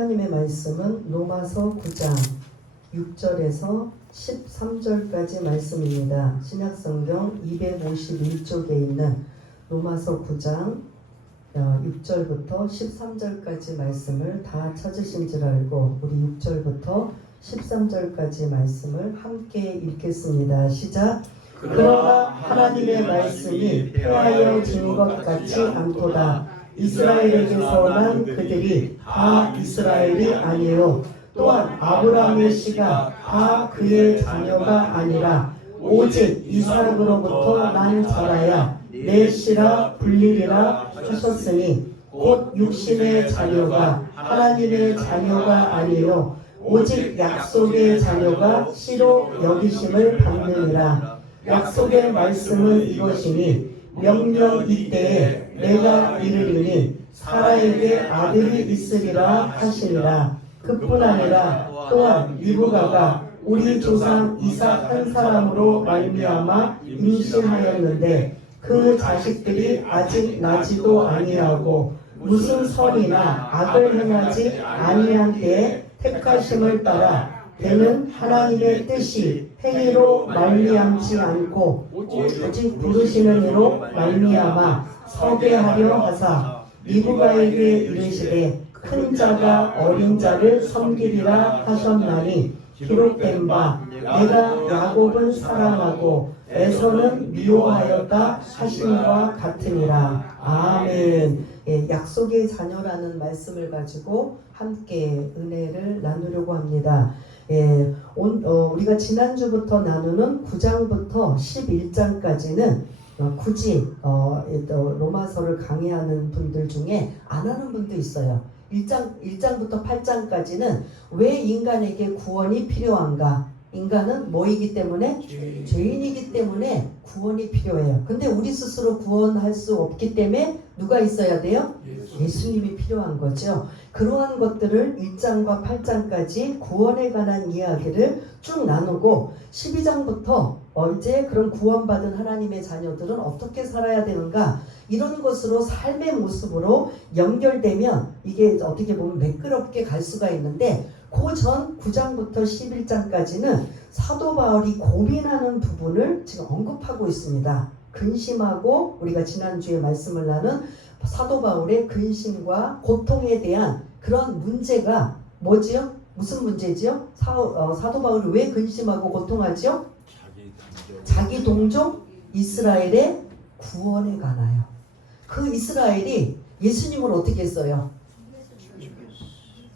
하나님의 말씀은 로마서 9장 6절에서 13절까지 말씀입니다. 신약성경 251쪽에 있는 로마서 9장 6절부터 13절까지 말씀을 다 찾으신 줄 알고 우리 6절부터 13절까지 말씀을 함께 읽겠습니다. 시작. 그러나 하나님의 말씀이 폐하여진 것 같지 않도다. 이스라엘에게서 난 그들이 다 이스라엘이 아니요 또한 아브라함의 씨가 다 그의 자녀가 아니라 오직 이삭으로부터 난 자라야 내 씨라 불리리라 하셨으니 곧 육신의 자녀가 하나님의 자녀가 아니요 오직 약속의 자녀가 씨로 여기심을 받느니라. 약속의 말씀은 이것이니 명령 이때에 내가 이르리니 사라에게 아들이 있으리라 하시니라. 그뿐 아니라 또한 리브가가 우리 조상 이삭 한 사람으로 말미암아 임신하였는데 그 자식들이 아직 나지도 아니하고 무슨 선이나 악을 행하지 아니한 때에 택하심을 따라 때는 하나님의 뜻이 행위로 말미암지 않고 오직 부르시는 이로 말미암아 서게 하려 하사 리브가에게 이르시되 큰 자가 어린 자를 섬기리라 하셨나니 기록된 바 내가 야곱은 사랑하고 에서는 미워하였다 하심과 같으니라. 아멘. 약속의 자녀라는 말씀을 가지고 함께 은혜를 나누려고 합니다. 우리가 지난주부터 나누는 9장부터 11장까지는 굳이 로마서를 강의하는 분들 중에 안 하는 분도 있어요. 1장부터 8장까지는 왜 인간에게 구원이 필요한가? 인간은 뭐이기 때문에? 죄인이기 때문에 구원이 필요해요. 근데 우리 스스로 구원할 수 없기 때문에 누가 있어야 돼요? 예수님이 필요한 거죠. 그러한 것들을 1장과 8장까지 구원에 관한 이야기를 쭉 나누고 12장부터 이제 그런 구원받은 하나님의 자녀들은 어떻게 살아야 되는가 이런 것으로 삶의 모습으로 연결되면 이게 어떻게 보면 매끄럽게 갈 수가 있는데 그 전 9장부터 11장까지는 사도 바울이 고민하는 부분을 지금 언급하고 있습니다. 근심하고 우리가 지난주에 말씀을 나눈 사도 바울의 근심과 고통에 대한 그런 문제가 뭐지요? 무슨 문제지요? 사도 바울이 왜 근심하고 고통하지요? 자기 동족 이스라엘의 구원에 관하여. 그 이스라엘이 예수님을 어떻게 했어요?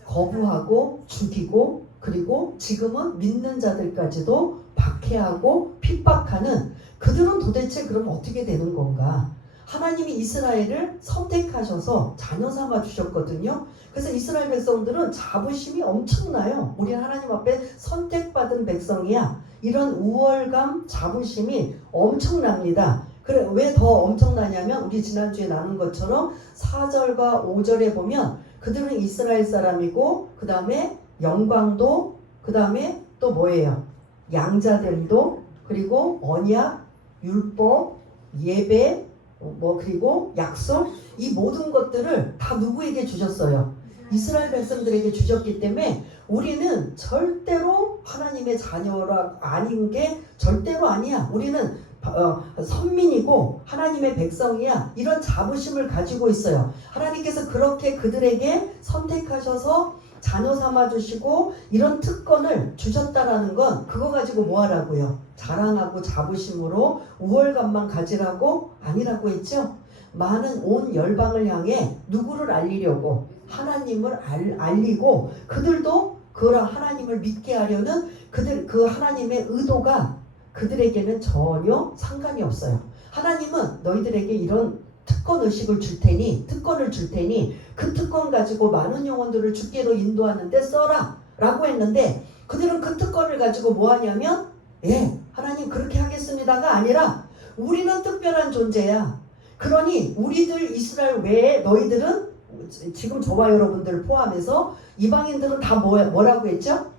거부하고 죽이고 그리고 지금은 믿는 자들까지도 박해하고 핍박하는 그들은 도대체 그럼 어떻게 되는 건가? 하나님이 이스라엘을 선택하셔서 자녀 삼아 주셨거든요. 그래서 이스라엘 백성들은 자부심이 엄청나요. 우리 하나님 앞에 선택받은 백성이야. 이런 우월감, 자부심이 엄청납니다. 그래, 왜 더 엄청나냐면 우리 지난주에 나눈 것처럼 4절과 5절에 보면 그들은 이스라엘 사람이고 그 다음에 영광도 그 다음에 또 뭐예요? 양자들도 그리고 언약, 율법, 예배 그리고 약속 이 모든 것들을 다 누구에게 주셨어요? 이스라엘 백성들에게 주셨기 때문에 우리는 절대로 하나님의 자녀라 아닌 게 절대로 아니야. 우리는 선민이고 하나님의 백성이야. 이런 자부심을 가지고 있어요. 하나님께서 그렇게 그들에게 선택하셔서 자녀 삼아주시고 이런 특권을 주셨다라는 건 그거 가지고 뭐 하라고요? 자랑하고 자부심으로 우월감만 가지라고 아니라고 했죠? 많은 온 열방을 향해 누구를 알리려고? 하나님을 알리고 그들도 그 하나님을 믿게 하려는 그 하나님의 의도가 그들에게는 전혀 상관이 없어요. 하나님은 너희들에게 이런 특권을 줄 테니 그 특권 가지고 많은 영혼들을 주께로 인도하는데 써라 라고 했는데 그들은 그 특권을 가지고 뭐 하냐면 하나님 그렇게 하겠습니다가 아니라 우리는 특별한 존재야. 그러니 우리들 이스라엘 외에 너희들은 지금 저와 여러분들 포함해서 이방인들은 다 뭐라고 했죠?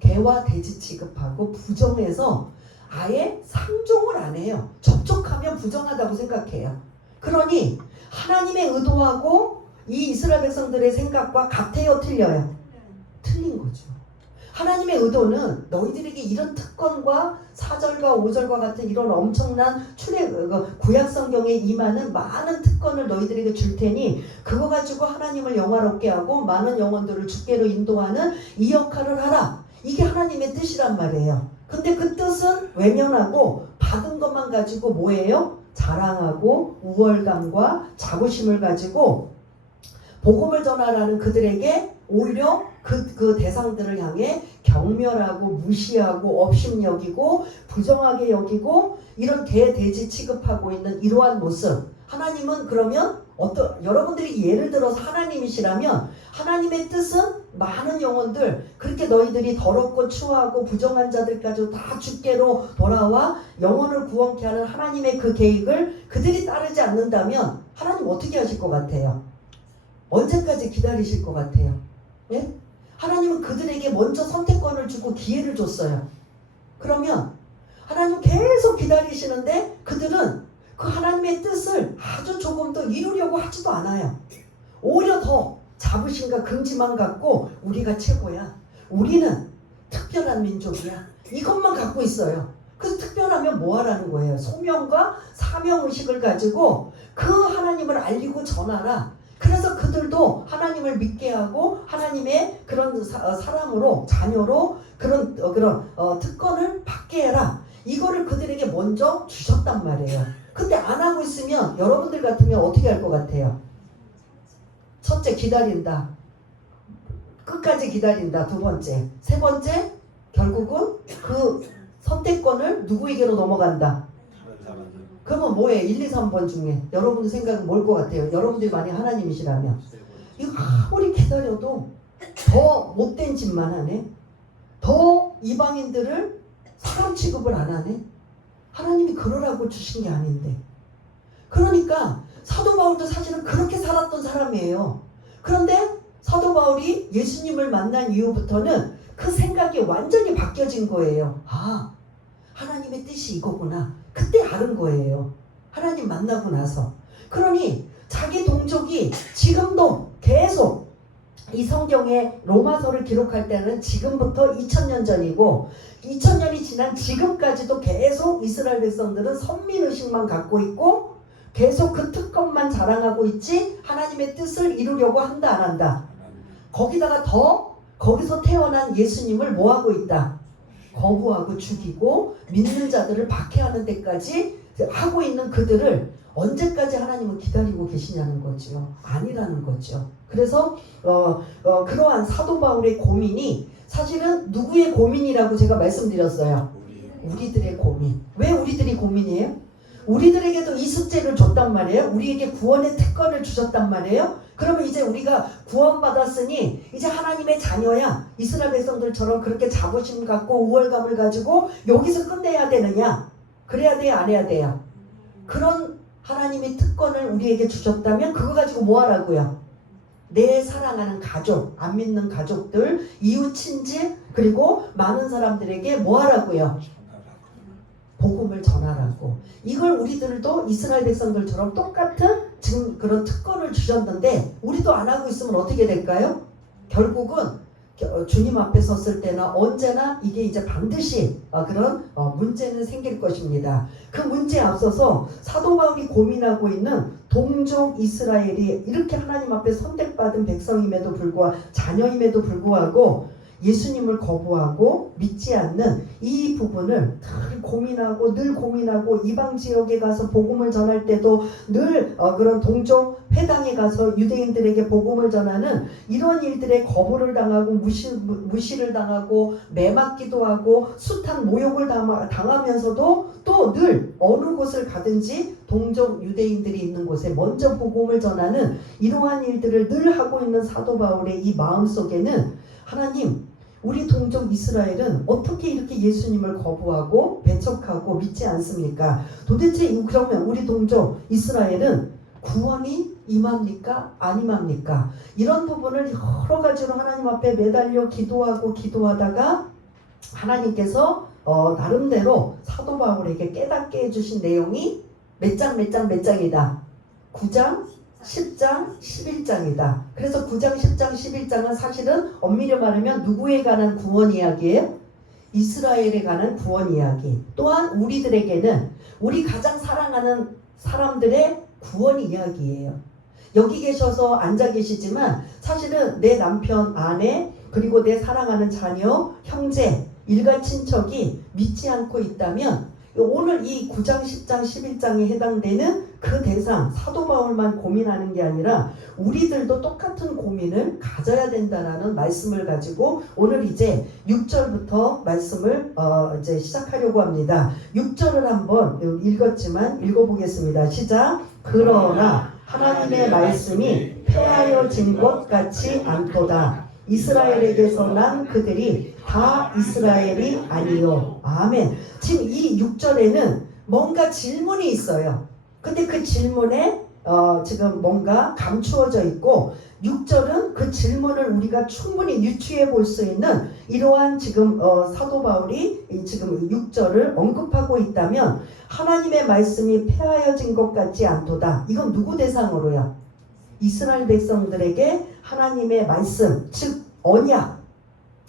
개와 돼지 취급하고 부정해서 아예 상종을 안 해요. 접촉하면 부정하다고 생각해요. 그러니 하나님의 의도하고 이 이스라엘 백성들의 생각과 같아요, 틀려요? 틀린 거죠. 하나님의 의도는 너희들에게 이런 특권과 4절과 5절과 같은 이런 엄청난 구약 성경에 임하는 많은 특권을 너희들에게 줄 테니 그거 가지고 하나님을 영화롭게 하고 많은 영혼들을 주께로 인도하는 이 역할을 하라. 이게 하나님의 뜻이란 말이에요. 근데 그 뜻은 외면하고 받은 것만 가지고 뭐예요? 자랑하고 우월감과 자부심을 가지고 복음을 전하라는 그들에게 오히려 그 대상들을 향해 경멸하고 무시하고 업신여기고 부정하게 여기고 이런 개돼지 취급하고 있는 이러한 모습. 하나님은 그러면 여러분들이 예를 들어서 하나님이시라면 하나님의 뜻은 많은 영혼들 그렇게 너희들이 더럽고 추하고 부정한 자들까지 다 주께로 돌아와 영혼을 구원케 하는 하나님의 그 계획을 그들이 따르지 않는다면 하나님 어떻게 하실 것 같아요? 언제까지 기다리실 것 같아요? 예? 하나님은 그들에게 먼저 선택권을 주고 기회를 줬어요. 그러면 하나님 계속 기다리시는데 그들은 그 하나님의 뜻을 아주 조금 더 이루려고 하지도 않아요. 오히려 더 자부심과 긍지만 갖고 우리가 최고야. 우리는 특별한 민족이야. 이것만 갖고 있어요. 그래서 특별하면 뭐 하라는 거예요? 소명과 사명의식을 가지고 그 하나님을 알리고 전하라. 그래서 그들도 하나님을 믿게 하고 하나님의 그런 사람으로 자녀로 그런 특권을 받게 해라. 이거를 그들에게 먼저 주셨단 말이에요. 근데 안 하고 있으면 여러분들 같으면 어떻게 할 것 같아요? 첫째, 기다린다. 끝까지 기다린다. 두 번째. 세 번째, 결국은 그 선택권을 누구에게로 넘어간다. 그러면 뭐예요? 1, 2, 3번 중에 여러분들 생각은 뭘 것 같아요? 여러분들이 만약 하나님이시라면 이거 아무리 기다려도 더 못된 짓만 하네. 더 이방인들을 사람 취급을 안 하네. 하나님이 그러라고 주신 게 아닌데. 그러니까 사도 바울도 사실은 그렇게 살았던 사람이에요. 그런데 사도 바울이 예수님을 만난 이후부터는 그 생각이 완전히 바뀌어진 거예요. 아, 하나님의 뜻이 이거구나. 그때 알은 거예요. 하나님 만나고 나서. 그러니 자기 동족이 지금도 계속 이 성경에 로마서를 기록할 때는 지금부터 2000년 전이고 2000년이 지난 지금까지도 계속 이스라엘 백성들은 선민의식만 갖고 있고 계속 그 특권만 자랑하고 있지 하나님의 뜻을 이루려고 한다 안 한다. 거기다가 더 거기서 태어난 예수님을 뭐하고 있다. 거부하고 죽이고 믿는 자들을 박해하는 데까지 하고 있는 그들을 언제까지 하나님은 기다리고 계시냐는 거죠. 아니라는 거죠. 그래서 그러한 사도 바울의 고민이 사실은 누구의 고민이라고 제가 말씀드렸어요. 우리들의 고민. 왜 우리들이 고민이에요? 우리들에게도 이 숙제를 줬단 말이에요. 우리에게 구원의 특권을 주셨단 말이에요. 그러면 이제 우리가 구원받았으니 이제 하나님의 자녀야. 이스라엘 백성들처럼 그렇게 자부심 갖고 우월감을 가지고 여기서 끝내야 되느냐? 그래야 돼요? 안 해야 돼요? 그런 하나님의 특권을 우리에게 주셨다면 그거 가지고 뭐 하라고요? 내 사랑하는 가족, 안 믿는 가족들, 이웃 친지 그리고 많은 사람들에게 뭐 하라고요? 복음을 전하라고. 이걸 우리들도 이스라엘 백성들처럼 똑같은 지금 그런 특권을 주셨는데 우리도 안 하고 있으면 어떻게 될까요? 결국은 주님 앞에 섰을 때나 언제나 이게 이제 반드시 그런 문제는 생길 것입니다. 그 문제에 앞서서 사도 바울이 고민하고 있는 동족 이스라엘이 이렇게 하나님 앞에 선택받은 백성임에도 불구하고 자녀임에도 불구하고 예수님을 거부하고 믿지 않는 이 부분을 늘 고민하고 이방 지역에 가서 복음을 전할 때도 늘 그런 동족 회당에 가서 유대인들에게 복음을 전하는 이런 일들에 거부를 당하고 무시를 당하고 매맞기도 하고 숱한 모욕을 당하면서도 또 늘 어느 곳을 가든지 동족 유대인들이 있는 곳에 먼저 복음을 전하는 이러한 일들을 늘 하고 있는 사도 바울의 이 마음속에는 하나님, 우리 동족 이스라엘은 어떻게 이렇게 예수님을 거부하고 배척하고 믿지 않습니까? 도대체 그러면 우리 동족 이스라엘은 구원이 임합니까? 안 임합니까? 이런 부분을 여러 가지로 하나님 앞에 매달려 기도하다가 하나님께서 나름대로 사도 바울에게 깨닫게 해주신 내용이 몇 장이다? 9장, 10장, 11장이다. 그래서 9장, 10장, 11장은 사실은 엄밀히 말하면 누구에 관한 구원 이야기예요? 이스라엘에 관한 구원 이야기. 또한 우리들에게는 우리 가장 사랑하는 사람들의 구원 이야기예요. 여기 계셔서 앉아 계시지만 사실은 내 남편, 아내, 그리고 내 사랑하는 자녀, 형제, 일가 친척이 믿지 않고 있다면 오늘 이 9장, 10장, 11장에 해당되는 그 대상, 사도 바울만 고민하는 게 아니라 우리들도 똑같은 고민을 가져야 된다라는 말씀을 가지고 오늘 이제 6절부터 말씀을 이제 시작하려고 합니다. 6절을 한번 읽었지만 읽어보겠습니다. 시작. 그러나 하나님의 말씀이 폐하여진 것 같지 않도다. 이스라엘에게서 난 그들이 다 이스라엘이 아니요. 아멘. 지금 이 6절에는 뭔가 질문이 있어요. 근데 그 질문에 지금 뭔가 감추어져 있고 6절은 그 질문을 우리가 충분히 유추해 볼 수 있는 이러한 지금 사도 바울이 지금 6절을 언급하고 있다면 하나님의 말씀이 폐하여진 것 같지 않도다. 이건 누구 대상으로야? 이스라엘 백성들에게 하나님의 말씀, 즉 언약,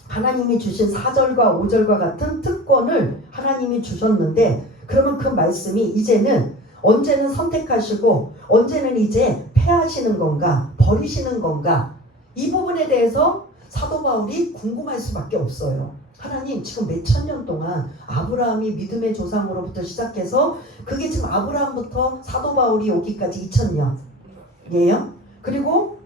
하나님이 주신 4절과 5절과 같은 특권을 하나님이 주셨는데 그러면 그 말씀이 이제는 언제는 선택하시고 언제는 이제 폐하시는 건가, 버리시는 건가, 이 부분에 대해서 사도 바울이 궁금할 수밖에 없어요. 하나님 지금 몇천 년 동안 아브라함이 믿음의 조상으로부터 시작해서 그게 지금 아브라함부터 사도 바울이 오기까지 2000년이에요. 그리고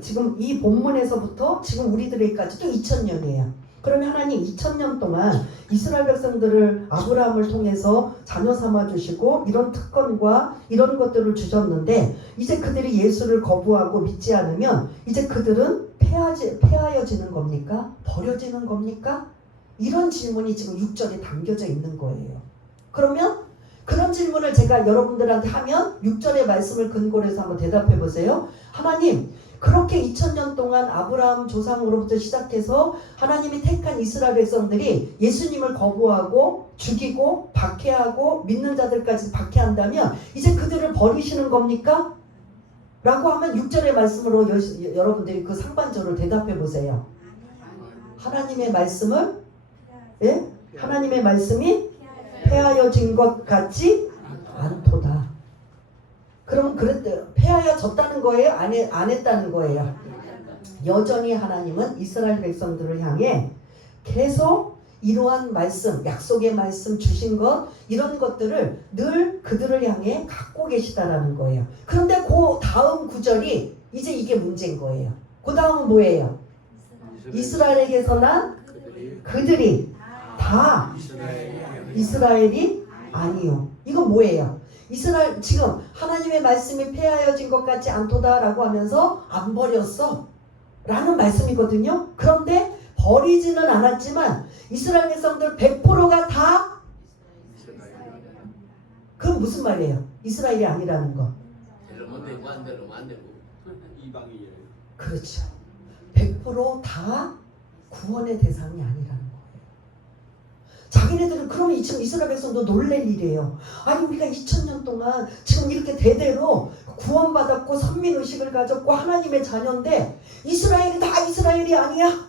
지금 이 본문에서부터 지금 우리들에게까지도 2000년이에요. 그러면 하나님 2000년 동안 이스라엘 백성들을 아브라함을 통해서 자녀 삼아 주시고 이런 특권과 이런 것들을 주셨는데 이제 그들이 예수를 거부하고 믿지 않으면 이제 그들은 폐하여지는 겁니까? 버려지는 겁니까? 이런 질문이 지금 6절에 담겨져 있는 거예요. 그러면 그런 질문을 제가 여러분들한테 하면 6절의 말씀을 근거로 해서 한번 대답해 보세요. 하나님, 그렇게 2000년 동안 아브라함 조상으로부터 시작해서 하나님이 택한 이스라엘 백성들이 예수님을 거부하고 죽이고 박해하고 믿는 자들까지 박해한다면 이제 그들을 버리시는 겁니까? 라고 하면 6절의 말씀으로 여러분들이 그 상반절을 대답해 보세요. 하나님의 말씀을 하나님의 말씀이 폐하여진 것 같지 않도다. 그럼 폐하여졌다는 거예요? 안 했다는 거예요? 여전히 하나님은 이스라엘 백성들을 향해 계속 이러한 말씀, 약속의 말씀 주신 것, 이런 것들을 늘 그들을 향해 갖고 계시다라는 거예요. 그런데 그 다음 구절이 이제 이게 문제인 거예요. 그 다음은 뭐예요? 이스라엘에게서 난 그들이 다 이스라엘이 아니요. 이건 뭐예요? 이스라엘 지금 하나님의 말씀이 폐하여진 것 같지 않도다라고 하면서 안 버렸어 라는 말씀이거든요. 그런데 버리지는 않았지만 이스라엘 백성들 100%가 다 그럼 무슨 말이에요? 이스라엘이 아니라는 거. 그렇죠. 100% 다 구원의 대상이 아니라는 거예요. 자기네들은 그러면 지금 이스라엘 백성도 놀랄 일이에요. 아니 우리가 2000년 동안 지금 이렇게 대대로 구원받았고 선민의식을 가졌고 하나님의 자녀인데 이스라엘이 다 이스라엘이 아니야.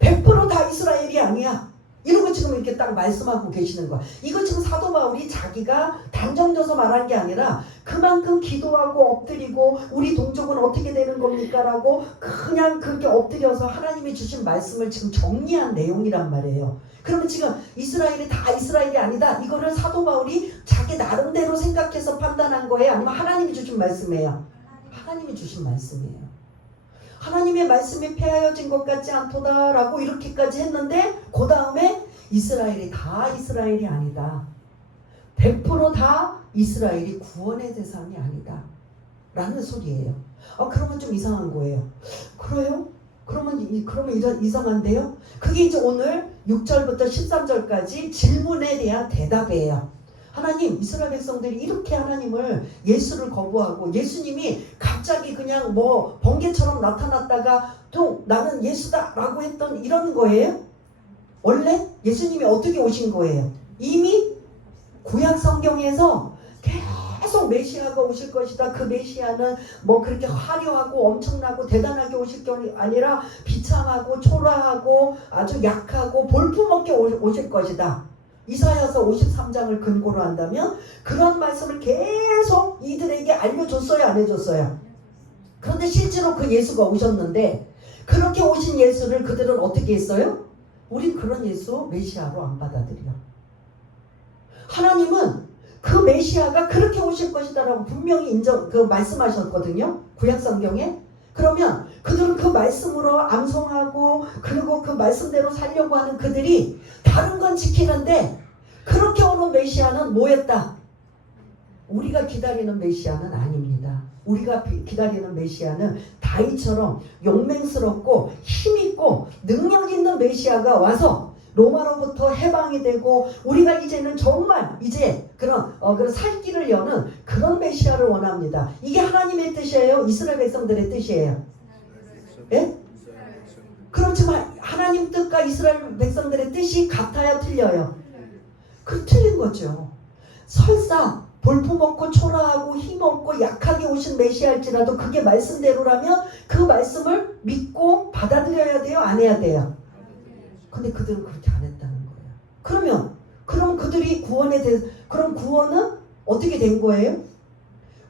100%다 이스라엘이 아니야. 이러고 지금 이렇게 딱 말씀하고 계시는 거야. 이거 지금 사도 바울이 자기가 단정져서 말한 게 아니라 그만큼 기도하고 엎드리고 우리 동족은 어떻게 되는 겁니까? 라고 그냥 그렇게 엎드려서 하나님이 주신 말씀을 지금 정리한 내용이란 말이에요. 그러면 지금 이스라엘이 다 이스라엘이 아니다. 이거를 사도 바울이 자기 나름대로 생각해서 판단한 거예요? 아니면 하나님이 주신 말씀이에요? 하나님이 주신 말씀이에요. 하나님의 말씀이 폐하여진 것 같지 않도다 라고 이렇게까지 했는데 그 다음에 이스라엘이 다 이스라엘이 아니다. 100%다 이스라엘이 구원의 대상이 아니다 라는 소리예요. 그러면 좀 이상한 거예요. 그래요? 그러면 이상한데요? 그게 이제 오늘 6절부터 13절까지 질문에 대한 대답이에요. 하나님, 이스라엘 백성들이 이렇게 하나님을 예수를 거부하고 예수님이 갑자기 그냥 뭐 번개처럼 나타났다가 또 나는 예수다 라고 했던 이런 거예요? 원래 예수님이 어떻게 오신 거예요? 이미 구약 성경에서 계속 메시아가 오실 것이다. 그 메시아는 뭐 그렇게 화려하고 엄청나고 대단하게 오실 게 아니라 비참하고 초라하고 아주 약하고 볼품없게 오실 것이다. 이사야서 53장을 근거로 한다면 그런 말씀을 계속 이들에게 알려줬어요, 안 해줬어요? 그런데 실제로 그 예수가 오셨는데 그렇게 오신 예수를 그들은 어떻게 했어요? 우린 그런 예수 메시아로 안 받아들여. 하나님은 그 메시아가 그렇게 오실 것이다라고 분명히 말씀하셨거든요. 구약성경에. 그러면 그들은 그 말씀으로 암송하고 그리고 그 말씀대로 살려고 하는 그들이 다른 건 지키는데 그렇게 오는 메시아는 뭐였다? 우리가 기다리는 메시아는 아닙니다. 우리가 기다리는 메시아는 다윗처럼 용맹스럽고 힘있고 능력 있는 메시아가 와서 로마로부터 해방이 되고 우리가 이제는 정말 이제 그런 살 길을 여는 그런 메시아를 원합니다. 이게 하나님의 뜻이에요? 이스라엘 백성들의 뜻이에요? 예? 그렇지만 하나님 뜻과 이스라엘 백성들의 뜻이 같아요? 틀려요? 그 틀린 거죠. 설사 볼품없고 초라하고 힘없고 약하게 오신 메시아일지라도 그게 말씀대로라면 그 말씀을 믿고 받아들여야 돼요? 안 해야 돼요? 근데 그들은 그렇게 안 했다는 거예요. 그럼 그들이 그럼 구원은 어떻게 된 거예요?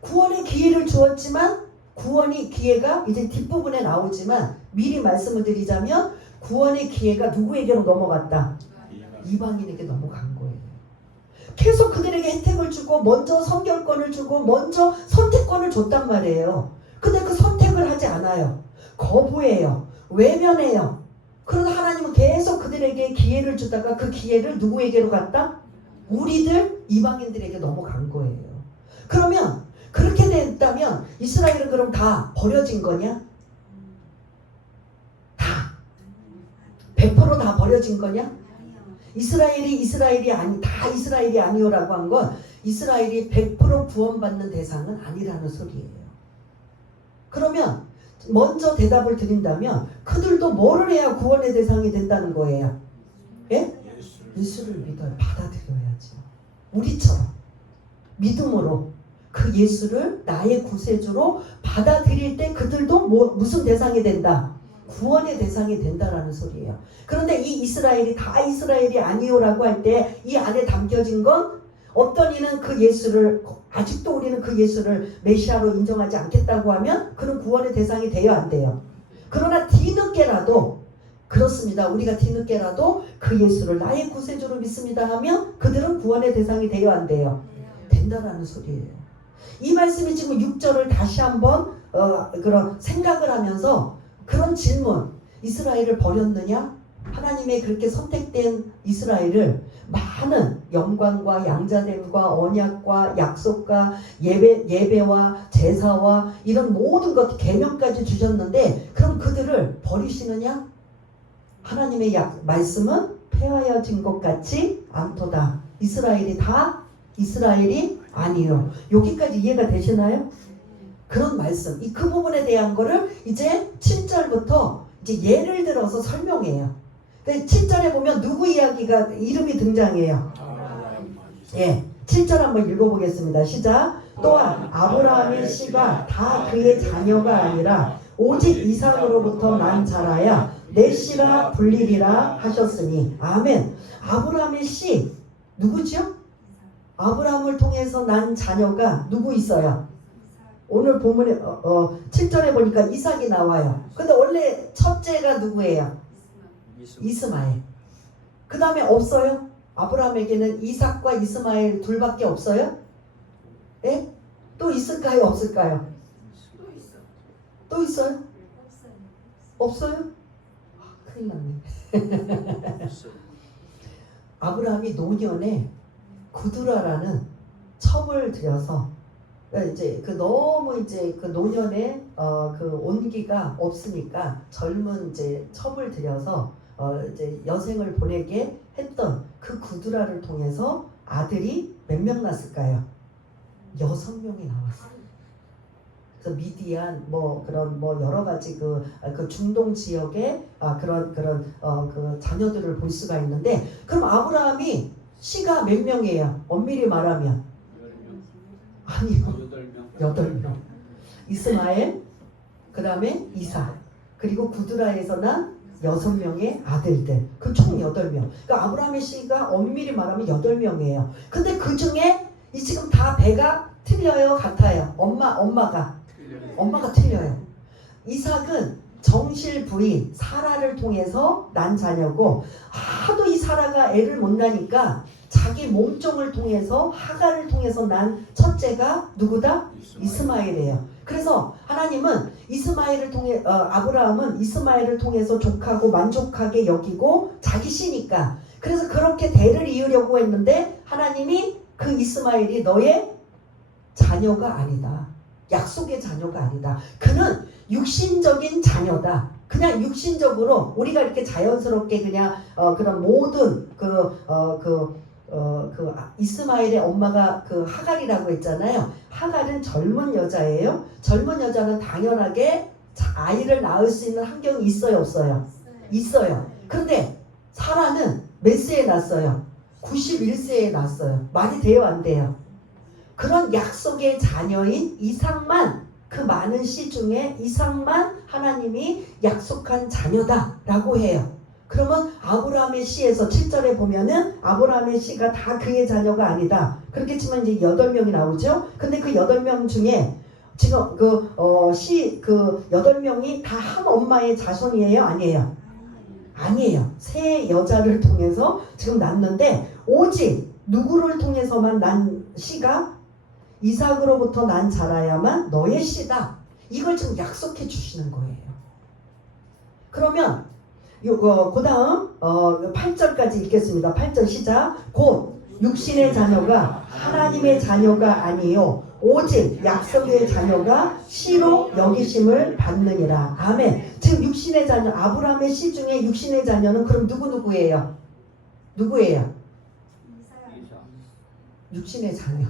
구원의 기회를 주었지만 구원의 기회가 이제 뒷부분에 나오지만 미리 말씀을 드리자면 구원의 기회가 누구에게로 넘어갔다? 이방인에게 넘어간 거예요. 계속 그들에게 혜택을 주고 먼저 선결권을 주고 먼저 선택권을 줬단 말이에요. 근데 그 선택을 하지 않아요. 거부해요. 외면해요. 그러나 하나님은 계속 그들에게 기회를 주다가 그 기회를 누구에게로 갔다? 우리들 이방인들에게 넘어간 거예요. 그러면 그렇게 됐다면 이스라엘은 그럼 다 버려진 거냐? 다 100% 버려진 거냐? 이스라엘이 아니 다 이스라엘이 아니오라고 한 건 이스라엘이 100% 구원받는 대상은 아니라는 소리예요. 그러면 먼저 대답을 드린다면 그들도 뭐를 해야 구원의 대상이 된다는 거예요? 예? 예수를 믿어요. 받아들여야죠. 우리처럼 믿음으로 그 예수를 나의 구세주로 받아들일 때 그들도 무슨 대상이 된다? 구원의 대상이 된다라는 소리예요. 그런데 이 이스라엘이 다 이스라엘이 아니오라고 할 때 이 안에 담겨진 건 어떤 이는 그 예수를 아직도 우리는 그 예수를 메시아로 인정하지 않겠다고 하면 그는 구원의 대상이 돼요, 안 돼요? 그러나 뒤늦게라도 그렇습니다. 우리가 뒤늦게라도 그 예수를 나의 구세주로 믿습니다 하면 그들은 구원의 대상이 돼요, 안 돼요? 된다라는 소리예요. 이 말씀이 지금 6절을 다시 한번 그런 생각을 하면서 그런 질문, 이스라엘을 버렸느냐? 하나님의 그렇게 선택된 이스라엘을 많은 영광과 양자됨과 언약과 약속과 예배와 제사와 이런 모든 것 계명까지 주셨는데 그럼 그들을 버리시느냐? 하나님의 말씀은 폐하여진 것 같지 않도다. 이스라엘이 다 이스라엘이 아니요. 여기까지 이해가 되시나요? 그런 말씀, 그 부분에 대한 거를 이제 7절부터 이제 예를 들어서 설명해요. 7절에 보면 누구 이름이 등장해요. 예, 7절 한번 읽어보겠습니다. 시작. 또한 아브라함의 씨가 다 그의 자녀가 아니라 오직 이삭으로부터 난 자라야 내 씨라 불리리라 하셨으니. 아멘. 아브라함의 씨 누구죠? 아브라함을 통해서 난 자녀가 누구 있어요? 오늘 본문에 7절에 보니까 이삭이 나와요. 근데 원래 첫째가 누구예요? 이스마엘. 그 다음에 없어요? 아브라함에게는 이삭과 이스마엘 둘밖에 없어요? 예? 또 있을까요? 없을까요? 또 있어요? 없어요? 큰일 났네. 아브라함이 노년에 구두라라는 첩을 들여서 이제 너무 이제 그 노년에 그 온기가 없으니까 젊은 이제 첩을 들여서 이제 여생을 보내게 했던 그 구두라를 통해서 아들이 몇 명 났을까요? 6명이 나왔어요. 그래서 미디안 그런 여러 가지 그 중동 지역의 그런 그 자녀들을 볼 수가 있는데 그럼 아브라함이 씨가 몇 명이에요? 엄밀히 말하면 아니요. 8명. 8명. 이스마엘, 그 다음에 이삭, 그리고 구드라에서 난 6명의 아들들. 그 총 8명. 그러니까 아브라함의 씨가 엄밀히 말하면 8명이에요. 근데 그 중에 이 지금 다 배가 틀려요, 같아요? 엄마가 틀려요. 이삭은 정실 부인 사라를 통해서 난 자녀고, 하도 이 사라가 애를 못 낳으니까 자기 몸종을 통해서 하갈을 통해서 난 첫째가 누구다? 이스마엘이에요. 그래서 하나님은 이스마엘을 통해 아브라함은 이스마엘을 통해서 족하고 만족하게 여기고 자기 씨니까, 그래서 그렇게 대를 이으려고 했는데 하나님이 그 이스마엘이 너의 자녀가 아니다. 약속의 자녀가 아니다. 그는 육신적인 자녀다. 그냥 육신적으로 우리가 이렇게 자연스럽게 그냥 그런 모든 이스마엘의 엄마가 그 하갈이라고 했잖아요. 하갈은 젊은 여자예요. 젊은 여자는 당연하게 아이를 낳을 수 있는 환경이 있어요, 없어요? 있어요. 그런데 사라는 몇 세에 낳았어요? 91세에 낳았어요. 말이 돼요, 안 돼요? 그런 약속의 자녀인 이삭만, 그 많은 씨 중에 이삭만 하나님이 약속한 자녀다라고 해요. 그러면 아브라함의 씨에서 7절에 보면은 아브라함의 씨가 다 그의 자녀가 아니다. 그렇게 치면 이제 8명이 나오죠. 근데 그 8명 중에 지금 그 8명이 다 한 엄마의 자손이에요? 아니에요? 아니에요. 세 여자를 통해서 지금 낳는데, 오직 누구를 통해서만 난 씨가 이삭으로부터 난 자라야만 너의 씨다. 이걸 지금 약속해 주시는 거예요. 그러면 그 다음 8절까지 읽겠습니다. 8절 시작. 곧 육신의 자녀가 하나님의 자녀가 아니요 오직 약속의 자녀가 씨로 여기심을 받느니라. 아멘. 지금 육신의 자녀, 아브라함의 씨 중에 육신의 자녀는 그럼 누구예요? 누구예요? 육신의 자녀.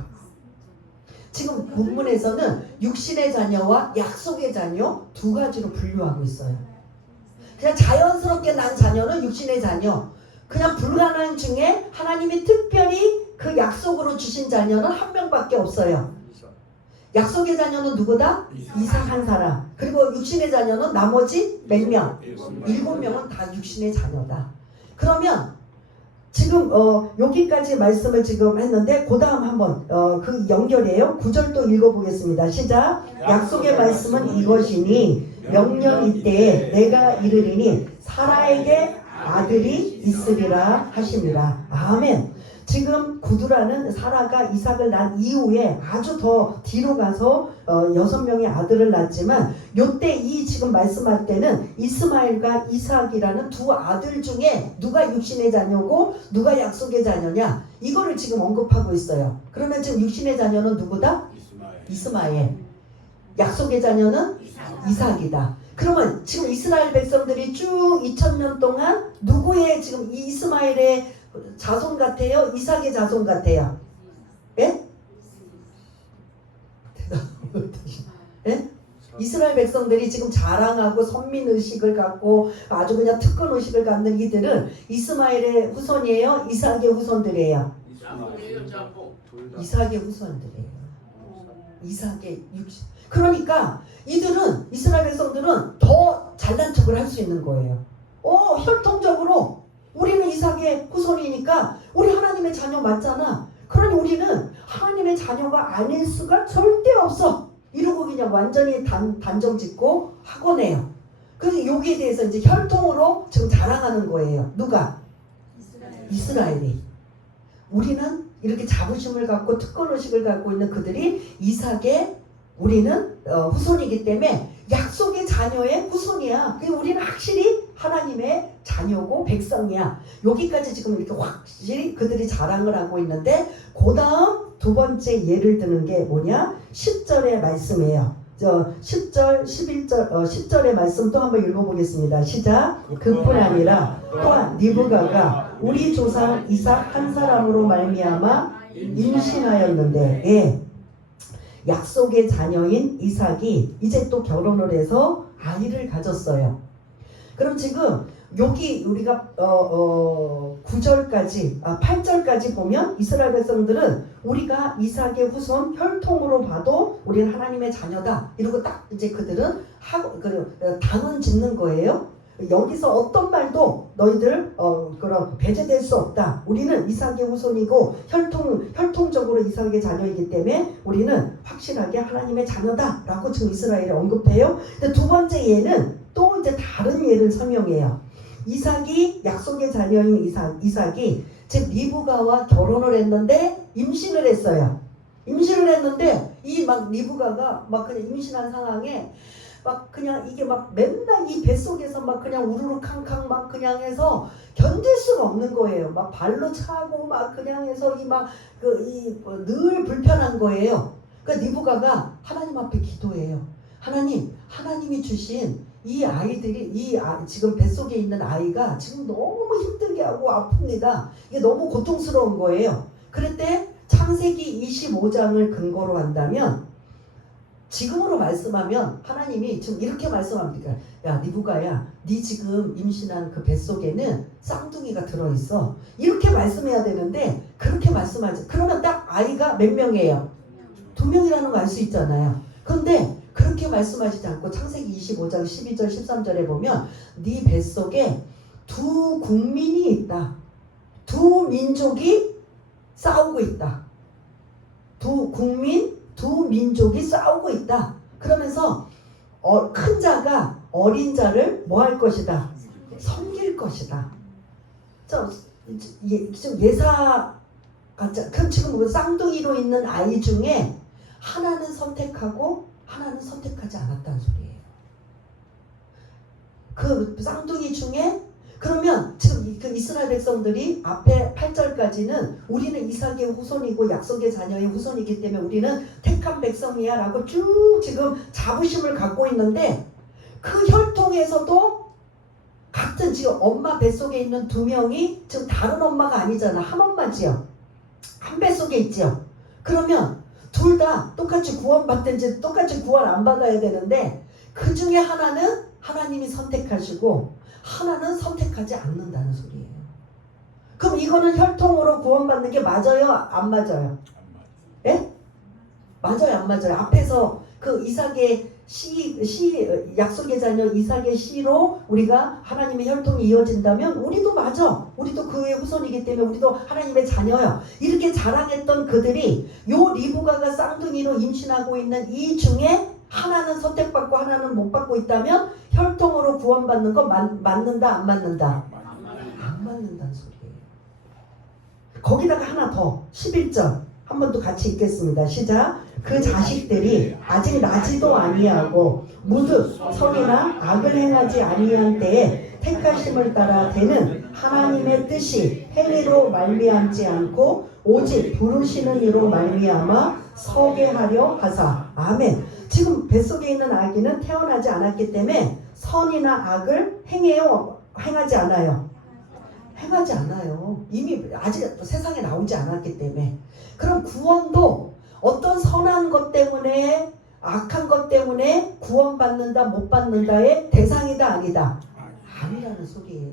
지금 본문에서는 육신의 자녀와 약속의 자녀 두 가지로 분류하고 있어요. 그냥 자연스럽게 난 자녀는 육신의 자녀, 그냥 불가능한 중에 하나님이 특별히 그 약속으로 주신 자녀는 한 명밖에 없어요. 약속의 자녀는 누구다? 이삭 한 사람. 그리고 육신의 자녀는 나머지 몇 명? 7명은 다 육신의 자녀다. 그러면 지금 여기까지 말씀을 지금 했는데 그 다음 한번 그 연결이에요. 9절도 읽어보겠습니다. 시작. 약속의 말씀은 이것이니 명령 이때에 내가 이르리니 사라에게 아들이 있으리라 하십니다. 아멘. 지금 구두라는 사라가 이삭을 낳은 이후에 아주 더 뒤로 가서 6명의 아들을 낳았지만, 요때 이 지금 말씀할 때는 이스마엘과 이삭이라는 두 아들 중에 누가 육신의 자녀고 누가 약속의 자녀냐, 이거를 지금 언급하고 있어요. 그러면 지금 육신의 자녀는 누구다? 이스마엘. 약속의 자녀는 이삭이다. 그러면 지금 이스라엘 백성들이 쭉 2000년 동안 누구의 지금 이스마엘의 자손 같아요? 이삭의 자손 같아요? 예? 예? 이스라엘 백성들이 지금 자랑하고 선민의식을 갖고 아주 그냥 특권의식을 갖는 이들은 이스마엘의 후손이에요? 이삭의 후손들이에요? 이삭의 후손들이에요. 이삭의 육신. 그러니까 이들은, 이스라엘 백성들은 더 잘난 척을 할 수 있는 거예요. 혈통적으로 우리는 이삭의 후손이니까 우리 하나님의 자녀 맞잖아. 그러니 우리는 하나님의 자녀가 아닐 수가 절대 없어. 이러고 그냥 완전히 단정 짓고 하고네요. 그래서 여기에 대해서 이제 혈통으로 지금 자랑하는 거예요. 누가? 이스라엘이. 우리는 이렇게 자부심을 갖고 특권의식을 갖고 있는 그들이 이삭의, 우리는 후손이기 때문에 약속의 자녀의 후손이야. 우리는 확실히 하나님의 자녀고 백성이야. 여기까지 지금 이렇게 확실히 그들이 자랑을 하고 있는데, 그 다음 두 번째 예를 드는 게 뭐냐? 10절의 말씀이에요. 10절, 11절, 10절의 말씀 또 한번 읽어보겠습니다. 시작. 그뿐 아니라 또한 리브가가 우리 조상 이삭 한 사람으로 말미암아 임신하였는데, 예. 약속의 자녀인 이삭이 이제 또 결혼을 해서 아이를 가졌어요. 그럼 지금 여기 우리가 9절까지 8절까지 보면 이스라엘 백성들은 우리가 이삭의 후손 혈통으로 봐도 우리는 하나님의 자녀다 이러고 딱 이제 그들은 단언 짓는 거예요. 여기서 어떤 말도 너희들 그런 배제될 수 없다. 우리는 이삭의 후손이고 혈통적으로 이삭의 자녀이기 때문에 우리는 확실하게 하나님의 자녀다라고 지금 이스라엘이 언급해요. 근데 두 번째 예는 또 이제 다른 예를 설명해요. 이삭이 약속의 자녀인 이삭이 즉 리브가와 결혼을 했는데 임신을 했어요. 임신을 했는데 이 막 리브가가 막 그냥 임신한 상황에 막 그냥 이게 막 맨날 이 뱃속에서 막 그냥 우르르 캉캉 막 그냥 해서 견딜 수가 없는 거예요. 막 발로 차고 막 그냥 해서 늘 불편한 거예요. 그러니까 리브가가 하나님 앞에 기도해요. 하나님이 주신 이 아이들이 지금 뱃속에 있는 아이가 지금 너무 힘들게 하고 아픕니다. 이게 너무 고통스러운 거예요. 그럴 때 창세기 25장을 근거로 한다면 지금으로 말씀하면 하나님이 지금 이렇게 말씀합니다. 야 리브가야 네 지금 임신한 그 뱃속에는 쌍둥이가 들어있어. 이렇게 말씀해야 되는데 그렇게 말씀하지. 그러면 딱 아이가 몇 명이에요? 2명이라는 거 알 수 있잖아요. 그런데 그렇게 말씀하시지 않고 창세기 25장 12절 13절에 보면 네 뱃속에 두 국민이 있다. 두 민족이 싸우고 있다. 두 민족이 싸우고 있다. 그러면서 큰 자가 어린 자를 뭐 할 것이다? 섬길 것이다. 지금 예사 같자. 그럼 지금 쌍둥이로 있는 아이 중에 하나는 선택하고 하나는 선택하지 않았다는 소리예요. 그 쌍둥이 중에 그러면 지금 그 이스라엘 백성들이 앞에 8절까지는 우리는 이삭의 후손이고 약속의 자녀의 후손이기 때문에 우리는 택한 백성이야 라고 쭉 지금 자부심을 갖고 있는데 그 혈통에서도 같은 지금 엄마 뱃속에 있는 2명이 지금 다른 엄마가 아니잖아. 한 엄마지요. 한 뱃속에 있지요. 그러면 둘 다 똑같이 구원받든지 똑같이 구원 안 받아야 되는데 그 중에 하나는 하나님이 선택하시고 하나는 선택하지 않는다는 소리예요. 그럼 이거는 혈통으로 구원받는 게 맞아요? 안 맞아요? 예? 맞아요? 안 맞아요? 앞에서 그 이삭의 약속의 자녀 이삭의 씨로 우리가 하나님의 혈통이 이어진다면 우리도 맞아. 우리도 그의 후손이기 때문에 우리도 하나님의 자녀야. 이렇게 자랑했던 그들이 요 리브가가 쌍둥이로 임신하고 있는 이 중에 하나는 선택받고 하나는 못 받고 있다면 혈통으로 구원받는 거 맞는다 안 맞는다? 안 맞는다는 소리예요. 거기다가 하나 더 11절 한 번 더 같이 읽겠습니다. 시작. 그 자식들이 아직 나지도 아니하고 무릇 선이나 악을 행하지 아니한 때에 택하심을 따라 되는 하나님의 뜻이 행위로 말미암지 않고 오직 부르시는 이로 말미암아 서게 하려 하사. 아멘. 지금 뱃속에 있는 아기는 태어나지 않았기 때문에 선이나 악을 행해요? 행하지 않아요? 행하지 않아요. 이미 아직 세상에 나오지 않았기 때문에. 그럼 구원도 어떤 선한 것 때문에 악한 것 때문에 구원받는다 못 받는다의 대상이다 아니다? 아니라는 소리예요.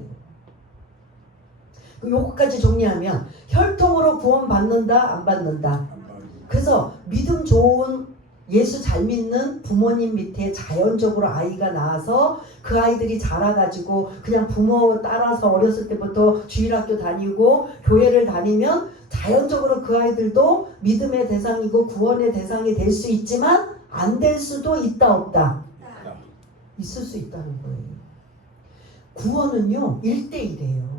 요거까지 정리하면 혈통으로 구원받는다 안 받는다? 그래서 믿음 좋은 예수 잘 믿는 부모님 밑에 자연적으로 아이가 나와서 그 아이들이 자라가지고 그냥 부모 따라서 어렸을 때부터 주일학교 다니고 교회를 다니면 자연적으로 그 아이들도 믿음의 대상이고 구원의 대상이 될 수 있지만 안 될 수도 있다 없다? 있을 수 있다는 거예요. 구원은요 1대1이에요.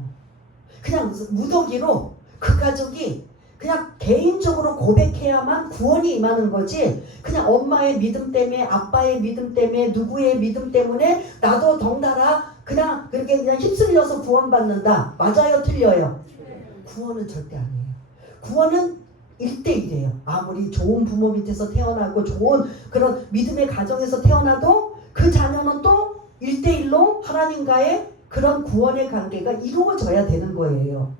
그냥 무더기로 그 가족이 그냥 개인적으로 고백해야만 구원이 임하는 거지 그냥 엄마의 믿음 때문에 아빠의 믿음 때문에 누구의 믿음 때문에 나도 덩달아 그냥 그렇게 그냥 휩쓸려서 구원받는다. 맞아요? 틀려요? 구원은 절대 아니에요. 구원은 1대1이에요. 아무리 좋은 부모 밑에서 태어나고 좋은 그런 믿음의 가정에서 태어나도 그 자녀는 또 1대1로 하나님과의 그런 구원의 관계가 이루어져야 되는 거예요.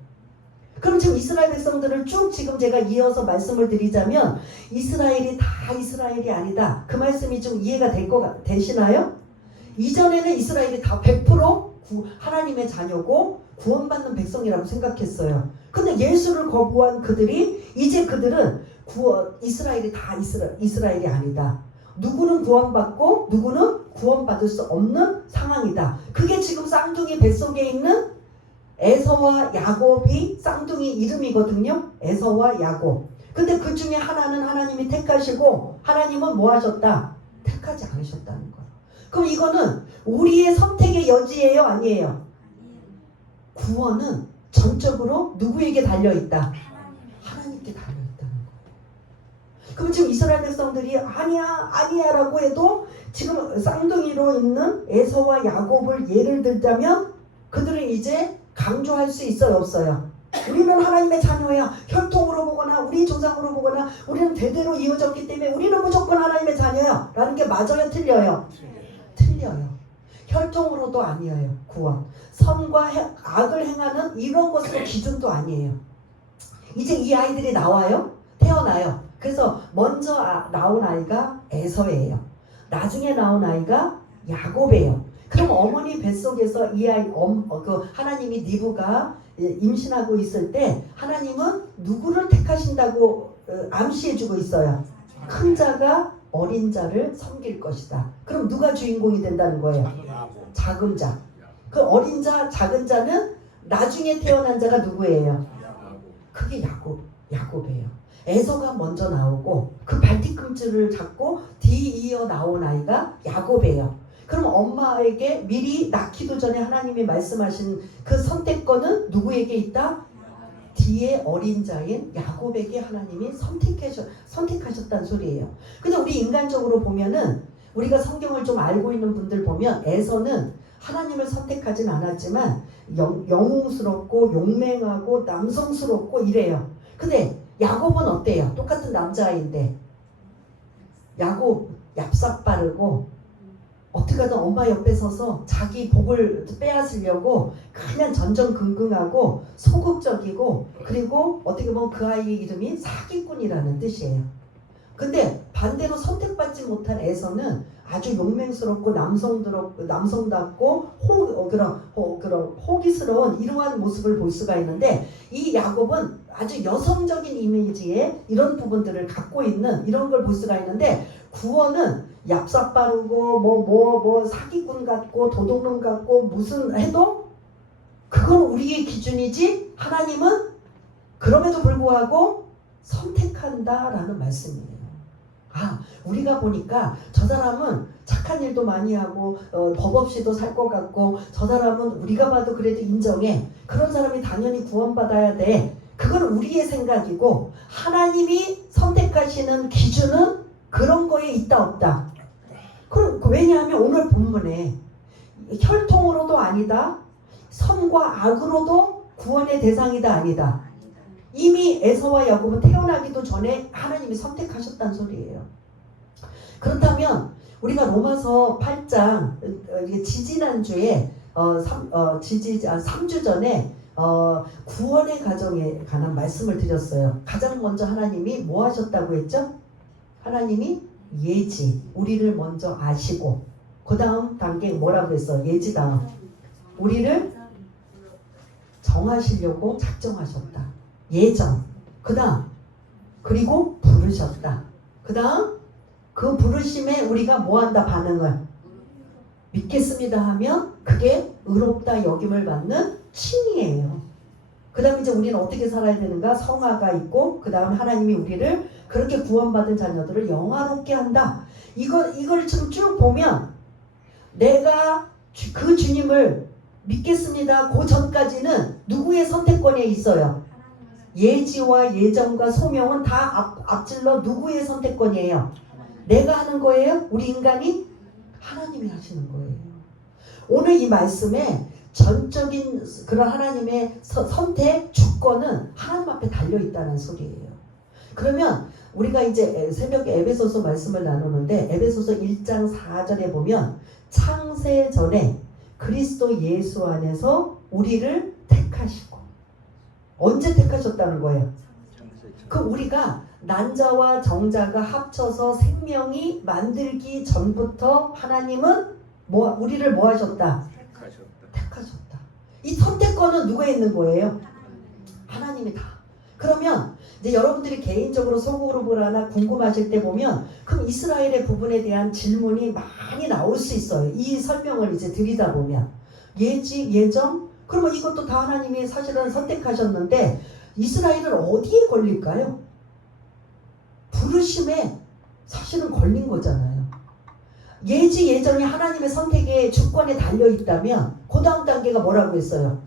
그럼 지금 이스라엘 백성들을 쭉 지금 제가 이어서 말씀을 드리자면 이스라엘이 다 이스라엘이 아니다. 그 말씀이 좀 이해가 되시나요? 이전에는 이스라엘이 다 100% 하나님의 자녀고 구원받는 백성이라고 생각했어요. 근데 예수를 거부한 그들이 이제 그들은 이스라엘이 다 이스라엘이 아니다. 누구는 구원받고 누구는 구원받을 수 없는 상황이다. 그게 지금 쌍둥이 뱃속에 있는 에서와 야곱이 쌍둥이 이름이거든요. 에서와 야곱. 근데 그 중에 하나는 하나님이 택하시고 하나님은 뭐 하셨다? 택하지 않으셨다는 거예요. 그럼 이거는 우리의 선택의 여지예요? 아니에요? 구원은 전적으로 누구에게 달려있다? 하나님께 달려있다는 거예요. 그럼 지금 이스라엘 백성들이 아니야 라고 해도 지금 쌍둥이로 있는 에서와 야곱을 예를 들자면 그들은 이제 강조할 수 있어요? 없어요? 우리는 하나님의 자녀야. 혈통으로 보거나 우리 조상으로 보거나 우리는 대대로 이어졌기 때문에 우리는 무조건 하나님의 자녀야 라는 게 맞아요? 틀려요? 틀려요. 혈통으로도 아니에요. 구원. 선과 악을 행하는 이런 것으로 기준도 아니에요. 이제 이 아이들이 나와요. 태어나요. 그래서 먼저 나온 아이가 에서예요. 나중에 나온 아이가 야곱이에요. 그럼 어머니 뱃속에서 이 아이 하나님이 니브가 임신하고 있을 때 하나님은 누구를 택하신다고 암시해주고 있어요. 큰 자가 어린 자를 섬길 것이다. 그럼 누가 주인공이 된다는 거예요? 작은 자. 그 어린 자, 작은 자는 나중에 태어난 자가 누구예요? 그게 야곱이에요. 에서가 먼저 나오고 그 발뒤꿈치를 잡고 뒤이어 나온 아이가 야곱이에요. 그럼 엄마에게 미리 낳기도 전에 하나님이 말씀하신 그 선택권은 누구에게 있다? 뒤에 어린 자인 야곱에게 하나님이 선택하셨다는 소리예요. 근데 우리 인간적으로 보면은 우리가 성경을 좀 알고 있는 분들 보면 에서는 하나님을 선택하진 않았지만 영웅스럽고 용맹하고 남성스럽고 이래요. 근데 야곱은 어때요? 똑같은 남자아이인데 야곱 얍삽 빠르고 어떻게 하든 엄마 옆에 서서 자기 복을 빼앗으려고 그냥 전전긍긍하고 소극적이고 그리고 어떻게 보면 그 아이의 이름이 사기꾼이라는 뜻이에요. 근데 반대로 선택받지 못한 에서는 아주 용맹스럽고 남성답고 그런 호기스러운 이러한 모습을 볼 수가 있는데 이 야곱은 아주 여성적인 이미지의 이런 부분들을 갖고 있는 이런 걸 볼 수가 있는데 구원은 얍삽 바르고 뭐 사기꾼 같고 도둑놈 같고 무슨 해도 그건 우리의 기준이지 하나님은 그럼에도 불구하고 선택한다라는 말씀이에요. 우리가 보니까 저 사람은 착한 일도 많이 하고 법 없이도 살 것 같고 저 사람은 우리가 봐도 그래도 인정해. 그런 사람이 당연히 구원받아야 돼. 그건 우리의 생각이고 하나님이 선택하시는 기준은 그런 거에 있다 없다. 그럼 왜냐하면 오늘 본문에 혈통으로도 아니다. 선과 악으로도 구원의 대상이다 아니다. 이미 에서와 야곱은 태어나기도 전에 하나님이 선택하셨다는 소리예요. 그렇다면 우리가 로마서 8장 지지난주에 3주 전에 구원의 가정에 관한 말씀을 드렸어요. 가장 먼저 하나님이 뭐 하셨다고 했죠? 하나님이 예지, 우리를 먼저 아시고 그 다음 단계 뭐라고 했어? 예지 다음 우리를 정하시려고 작정하셨다. 예정. 그 다음 그리고 부르셨다. 그 다음 그 부르심에 우리가 뭐한다? 반응을 믿겠습니다 하면 그게 의롭다 여김을 받는 칭의예요. 그 다음 이제 우리는 어떻게 살아야 되는가? 성화가 있고 그 다음 하나님이 우리를 그렇게 구원받은 자녀들을 영화롭게 한다. 이걸 좀 쭉 보면 내가 그 주님을 믿겠습니다. 그 전까지는 누구의 선택권에 있어요? 예지와 예정과 소명은 다 앞질러 누구의 선택권이에요? 내가 하는 거예요? 우리 인간이? 하나님이 하시는 거예요. 오늘 이 말씀에 전적인 그런 하나님의 선택 주권은 하나님 앞에 달려있다는 소리예요. 그러면 우리가 이제 새벽에 에베소서 말씀을 나누는데 에베소서 1장 4절에 보면 창세 전에 그리스도 예수 안에서 우리를 택하시고 언제 택하셨다는 거예요? 그 우리가 난자와 정자가 합쳐서 생명이 만들기 전부터 하나님은 우리를 뭐 하셨다? 이 선택권은 누가 있는 거예요? 하나님이 다. 그러면 이제 여러분들이 개인적으로 소그룹을 하나 궁금하실 때 보면 그럼 이스라엘의 부분에 대한 질문이 많이 나올 수 있어요. 이 설명을 이제 드리다 보면 예지, 예정, 그러면 이것도 다 하나님이 사실은 선택하셨는데 이스라엘은 어디에 걸릴까요? 부르심에 사실은 걸린 거잖아요. 예지, 예정이 하나님의 선택의 주권에 달려있다면 그 다음 단계가 뭐라고 했어요?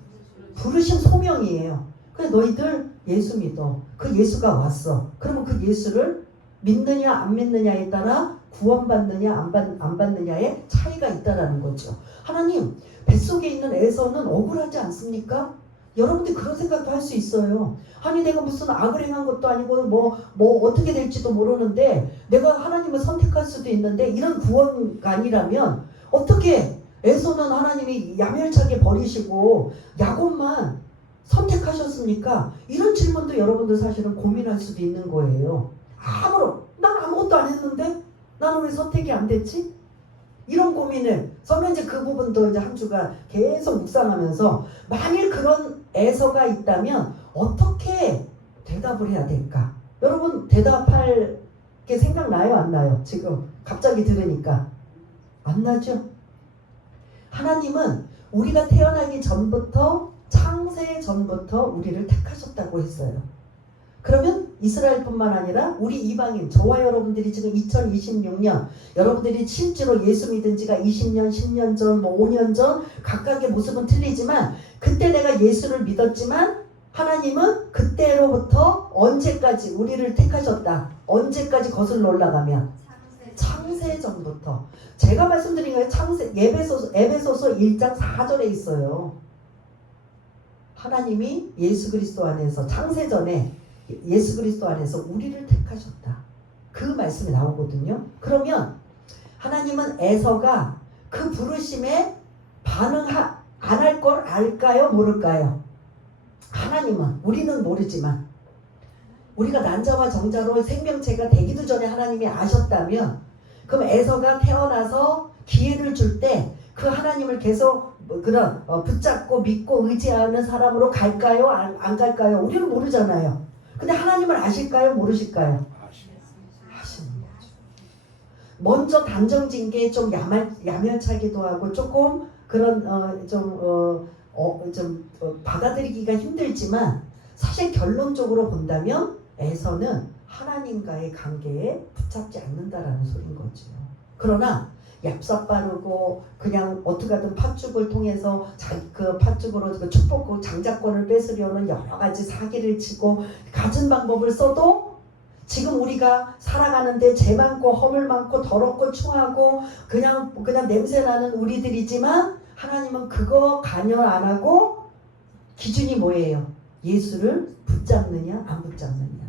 부르심 소명이에요. 그래 너희들 예수 믿어. 그 예수가 왔어. 그러면 그 예수를 믿느냐 안 믿느냐에 따라 구원받느냐 안 받느냐의 차이가 있다라는 거죠. 하나님 뱃속에 있는 에서는 억울하지 않습니까? 여러분들 그런 생각도 할 수 있어요. 아니 내가 무슨 악을 행한 것도 아니고 뭐 어떻게 될지도 모르는데 내가 하나님을 선택할 수도 있는데 이런 구원관이라면 어떻게 에서는 하나님이 야멸차게 버리시고 야곱만 선택하셨습니까? 이런 질문도 여러분들 사실은 고민할 수도 있는 거예요. 난 아무것도 안 했는데 나는 왜 선택이 안 됐지? 이런 고민을 저는 이제 그 부분도 이제 한 주간 계속 묵상하면서 만일 그런 애서가 있다면 어떻게 대답을 해야 될까? 여러분 대답할 게 생각나요? 안 나요? 지금 갑자기 들으니까 안 나죠? 하나님은 우리가 태어나기 전부터 창세 전부터 우리를 택하셨다고 했어요. 그러면 이스라엘뿐만 아니라 우리 이방인 저와 여러분들이 지금 2026년 여러분들이 실제로 예수 믿은 지가 20년, 10년 전, 5년 전 각각의 모습은 틀리지만 그때 내가 예수를 믿었지만 하나님은 그때로부터 언제까지 우리를 택하셨다. 언제까지 거슬러 올라가면 창세 전부터. 제가 말씀드린 거예요. 창세 에베소서 1장 4절에 있어요. 하나님이 예수 그리스도 안에서 창세 전에 예수 그리스도 안에서 우리를 택하셨다. 그 말씀이 나오거든요. 그러면 하나님은 에서가 그 부르심에 반응 안 할 걸 알까요? 모를까요? 하나님은 우리는 모르지만 우리가 난자와 정자로 생명체가 되기도 전에 하나님이 아셨다면 그럼 에서가 태어나서 기회를 줄 때 그 하나님을 계속 그런 붙잡고 믿고 의지하는 사람으로 갈까요? 안 갈까요? 우리는 모르잖아요. 근데 하나님을 아실까요? 모르실까요? 아시는 거죠. 먼저 단정진 게 좀 야멸차기도 하고 조금 그런 좀 받아들이기가 힘들지만 사실 결론적으로 본다면 에서는 하나님과의 관계에 붙잡지 않는다라는 소린 거죠. 그러나 얍삽 바르고 그냥 어떻게든 팥죽을 통해서 그 팥죽으로 그 축복 장자권을 뺏으려는 여러 가지 사기를 치고 갖은 방법을 써도 지금 우리가 살아가는데 죄 많고 허물 많고 더럽고 추하고 그냥 냄새나는 우리들이지만 하나님은 그거 간여 안 하고 기준이 뭐예요? 예수를 붙잡느냐 안 붙잡느냐.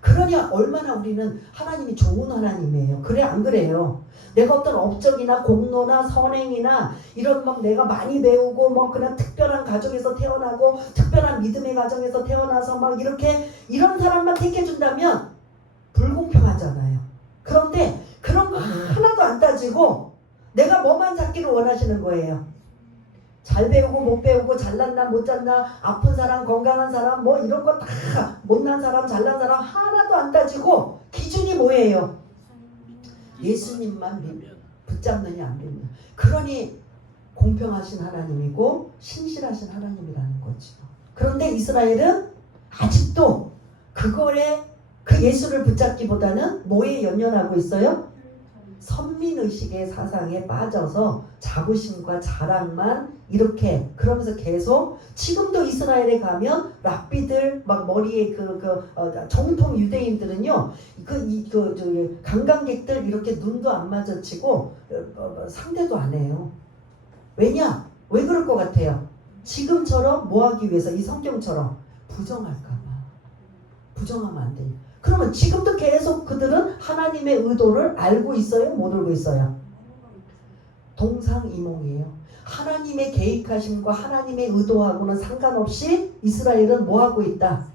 그러니 얼마나 우리는 하나님이 좋은 하나님이에요. 그래 안 그래요? 내가 어떤 업적이나 공로나 선행이나 이런 막 내가 많이 배우고 뭐 그냥 특별한 가정에서 태어나고 특별한 믿음의 가정에서 태어나서 막 이렇게 이런 사람만 택해준다면 불공평하잖아요. 그런데 그런 거 하나도 안 따지고 내가 뭐만 찾기를 원하시는 거예요. 잘 배우고 못 배우고 잘났나 못 잤나 아픈 사람 건강한 사람 뭐 이런 거 다 못난 사람 잘난 사람 하나도 안 따지고 기준이 뭐예요? 예수님만 붙잡느냐 안 믿느냐. 그러니 공평하신 하나님이고 신실하신 하나님이라는 거죠. 그런데 이스라엘은 아직도 그거에 그 예수를 붙잡기보다는 뭐에 연연하고 있어요? 선민의식의 사상에 빠져서 자부심과 자랑만 이렇게 그러면서 계속 지금도 이스라엘에 가면 랍비들 막 머리에 정통 유대인들은요 관광객들 이렇게 눈도 안 마주치고 상대도 안 해요. 왜냐? 왜 그럴 것 같아요? 지금처럼 뭐 하기 위해서 이 성경처럼 부정할까봐. 부정하면 안 돼요. 그러면 지금도 계속 그들은 하나님의 의도를 알고 있어요? 못 알고 있어요? 동상이몽이에요. 하나님의 계획하심과 하나님의 의도하고는 상관없이 이스라엘은 뭐 하고 있다?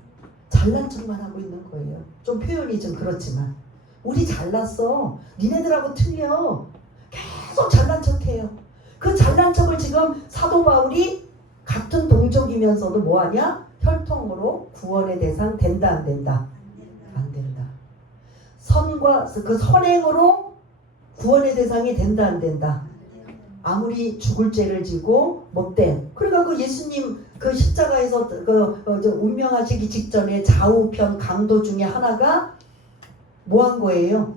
잘난 척만 하고 있는 거예요. 좀 표현이 좀 그렇지만 우리 잘났어. 니네들하고 틀려. 계속 잘난 척해요. 그 잘난 척을 지금 사도 바울이 같은 동족이면서도 뭐하냐? 혈통으로 구원의 대상 된다 안 된다? 안 된다. 선과 그 선행으로 구원의 대상이 된다 안 된다? 아무리 죽을 죄를 지고 못돼. 그러니까 그 예수님 그 십자가에서 운명하시기 직전에 좌우편 강도 중에 하나가 뭐 한 거예요?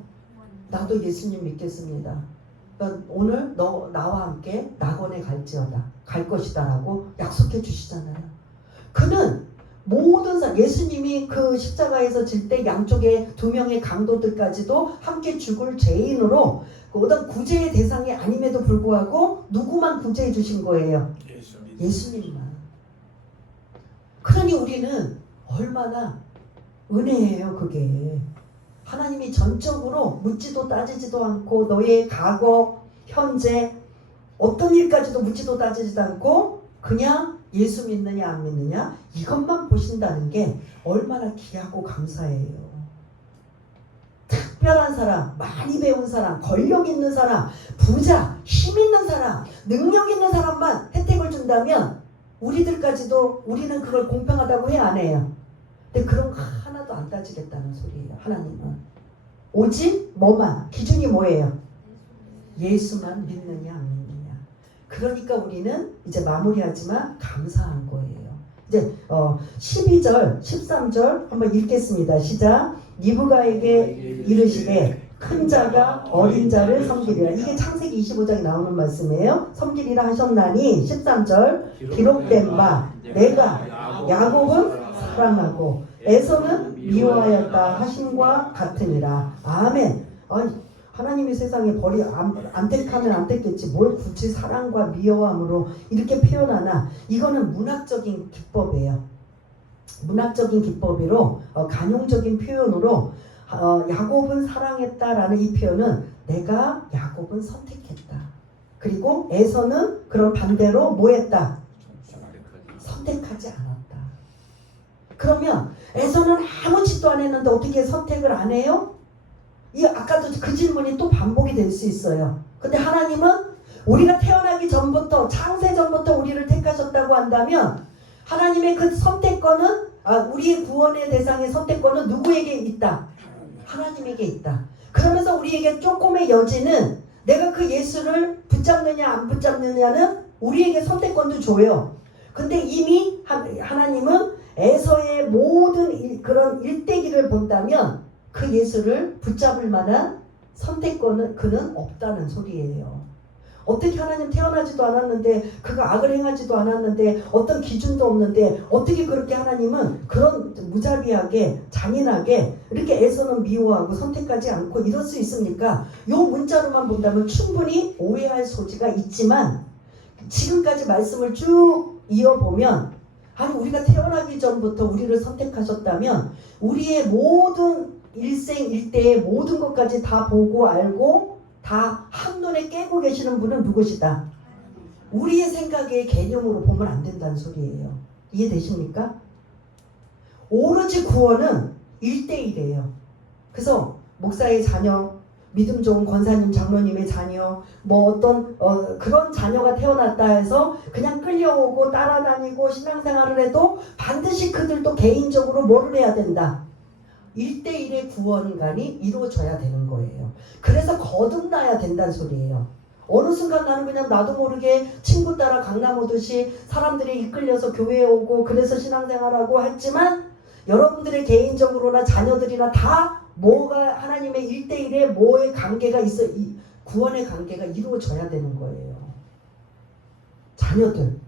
나도 예수님 믿겠습니다. 그러니까 오늘 너 나와 함께 낙원에 갈 것이다라고 약속해 주시잖아요. 그는 모든 예수님이 그 십자가에서 질 때 양쪽에 두 명의 강도들까지도 함께 죽을 죄인으로 어떤 구제의 대상이 아님에도 불구하고 누구만 구제해 주신 거예요? 예수님만. 그러니 우리는 얼마나 은혜예요 그게. 하나님이 전적으로 묻지도 따지지도 않고 너의 과거, 현재 어떤 일까지도 묻지도 따지지도 않고 그냥 예수 믿느냐 안 믿느냐 이것만 보신다는 게 얼마나 귀하고 감사해요. 특별한 사람, 많이 배운 사람, 권력 있는 사람, 부자, 힘 있는 사람, 능력 있는 사람만 혜택을 준다면 우리들까지도 우리는 그걸 공평하다고 해 안 해요? 근데 그런 거 하나도 안 따지겠다는 소리예요. 하나님은 오직 뭐만 기준이 뭐예요? 예수만 믿느냐 안 믿느냐. 그러니까 우리는 이제 마무리하지만 감사한 거예요. 이제 12절 13절 한번 읽겠습니다. 시작. 니브가에게 이르시되 큰 자가 어린 자를 섬기리라. 이게 창세기 25장에 나오는 말씀이에요. 섬기리라 하셨나니 13절 기록된 바 내가 야곱은 사랑하고 에서는 미워하였다 하심과 같으니라. 아멘. 하나님이 세상에 안 택하면 안 택겠지 뭘 굳이 사랑과 미워함으로 이렇게 표현하나. 이거는 문학적인 기법이에요. 문학적인 기법으로 간용적인 표현으로 야곱은 사랑했다라는 이 표현은 내가 야곱은 선택했다. 그리고 에서는 그런 반대로 뭐 했다? 선택하지 않았다. 그러면 에서는 아무 짓도 안 했는데 어떻게 선택을 안 해요? 아까도 그 질문이 또 반복이 될 수 있어요. 근데 하나님은 우리가 태어나기 전부터 창세 전부터 우리를 택하셨다고 한다면 하나님의 그 선택권은 우리의 구원의 대상의 선택권은 누구에게 있다? 하나님에게 있다. 그러면서 우리에게 조금의 여지는 내가 그 예수를 붙잡느냐 안 붙잡느냐는 우리에게 선택권도 줘요. 근데 이미 하나님은 에서의 모든 그런 일대기를 본다면 그 예수를 붙잡을 만한 선택권은 그는 없다는 소리예요. 어떻게 하나님 태어나지도 않았는데 그가 악을 행하지도 않았는데 어떤 기준도 없는데 어떻게 그렇게 하나님은 그런 무자비하게 잔인하게 이렇게 에서는 미워하고 선택하지 않고 이럴 수 있습니까? 요 문자로만 본다면 충분히 오해할 소지가 있지만 지금까지 말씀을 쭉 이어보면 아니 우리가 태어나기 전부터 우리를 선택하셨다면 우리의 모든 일생일대의 모든 것까지 다 보고 알고 다 한눈에 깨고 계시는 분은 누구시다? 우리의 생각의 개념으로 보면 안 된다는 소리예요. 이해되십니까? 오로지 구원은 1대1이에요. 그래서 목사의 자녀, 믿음 좋은 권사님, 장로님의 자녀, 뭐 어떤 그런 자녀가 태어났다 해서 그냥 끌려오고 따라다니고 신앙생활을 해도 반드시 그들도 개인적으로 뭐를 해야 된다? 1대1의 구원관이 이루어져야 되는 거예요. 그래서 거듭나야 된다는 소리예요. 어느 순간 나는 그냥 나도 모르게 친구 따라 강남 오듯이 사람들이 이끌려서 교회에 오고 그래서 신앙생활하고 했지만 여러분들의 개인적으로나 자녀들이나 다 뭐가 하나님의 1대1의 뭐의 관계가 있어 이 구원의 관계가 이루어져야 되는 거예요. 자녀들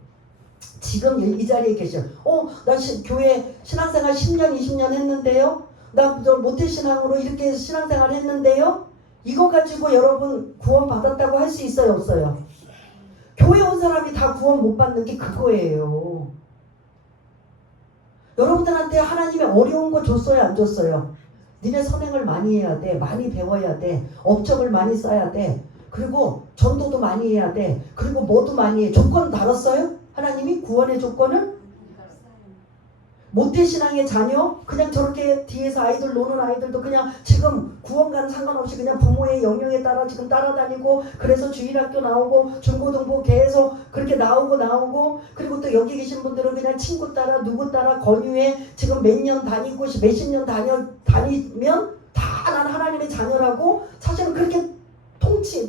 지금 이 자리에 계셔. 나 교회 신앙생활 10년 20년 했는데요. 나 모태신앙으로 이렇게 신앙생활 했는데요. 이거 가지고 여러분 구원 받았다고 할 수 있어요 없어요? 교회 온 사람이 다 구원 못 받는 게 그거예요. 여러분들한테 하나님이 어려운 거 줬어요 안 줬어요? 니네 선행을 많이 해야 돼. 많이 배워야 돼. 업적을 많이 쌓아야 돼. 그리고 전도도 많이 해야 돼. 그리고 뭐도 많이 해. 조건 달았어요? 하나님이 구원의 조건을? 모태신앙의 자녀? 그냥 저렇게 뒤에서 아이들 노는 아이들도 그냥 지금 구원과는 상관없이 그냥 부모의 영역에 따라 지금 따라다니고, 그래서 주일학교 나오고 중고등부 계속 그렇게 나오고 그리고 또 여기 계신 분들은 그냥 친구 따라 누구 따라 권유해 지금 몇 년 다니고 몇십 년 다니면 다 난 하나님의 자녀라고 사실은 그렇게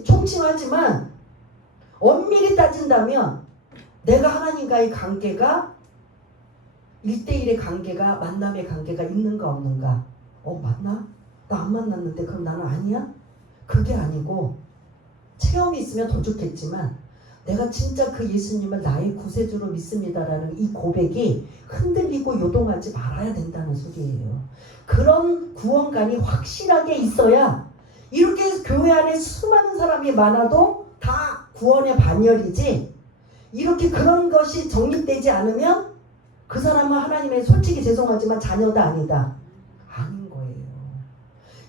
총칭하지만 엄밀히 따진다면 내가 하나님과의 관계가 1대1의 관계가, 만남의 관계가 있는가 없는가? 맞나? 나 안 만났는데 그럼 나는 아니야? 그게 아니고, 체험이 있으면 더 좋겠지만 내가 진짜 그 예수님을 나의 구세주로 믿습니다라는 이 고백이 흔들리고 요동하지 말아야 된다는 소리예요. 그런 구원관이 확실하게 있어야, 이렇게 교회 안에 수많은 사람이 많아도 다 구원의 반열이지, 이렇게 그런 것이 정립되지 않으면 그 사람은 하나님의, 솔직히 죄송하지만 자녀다 아니다? 아닌 거예요.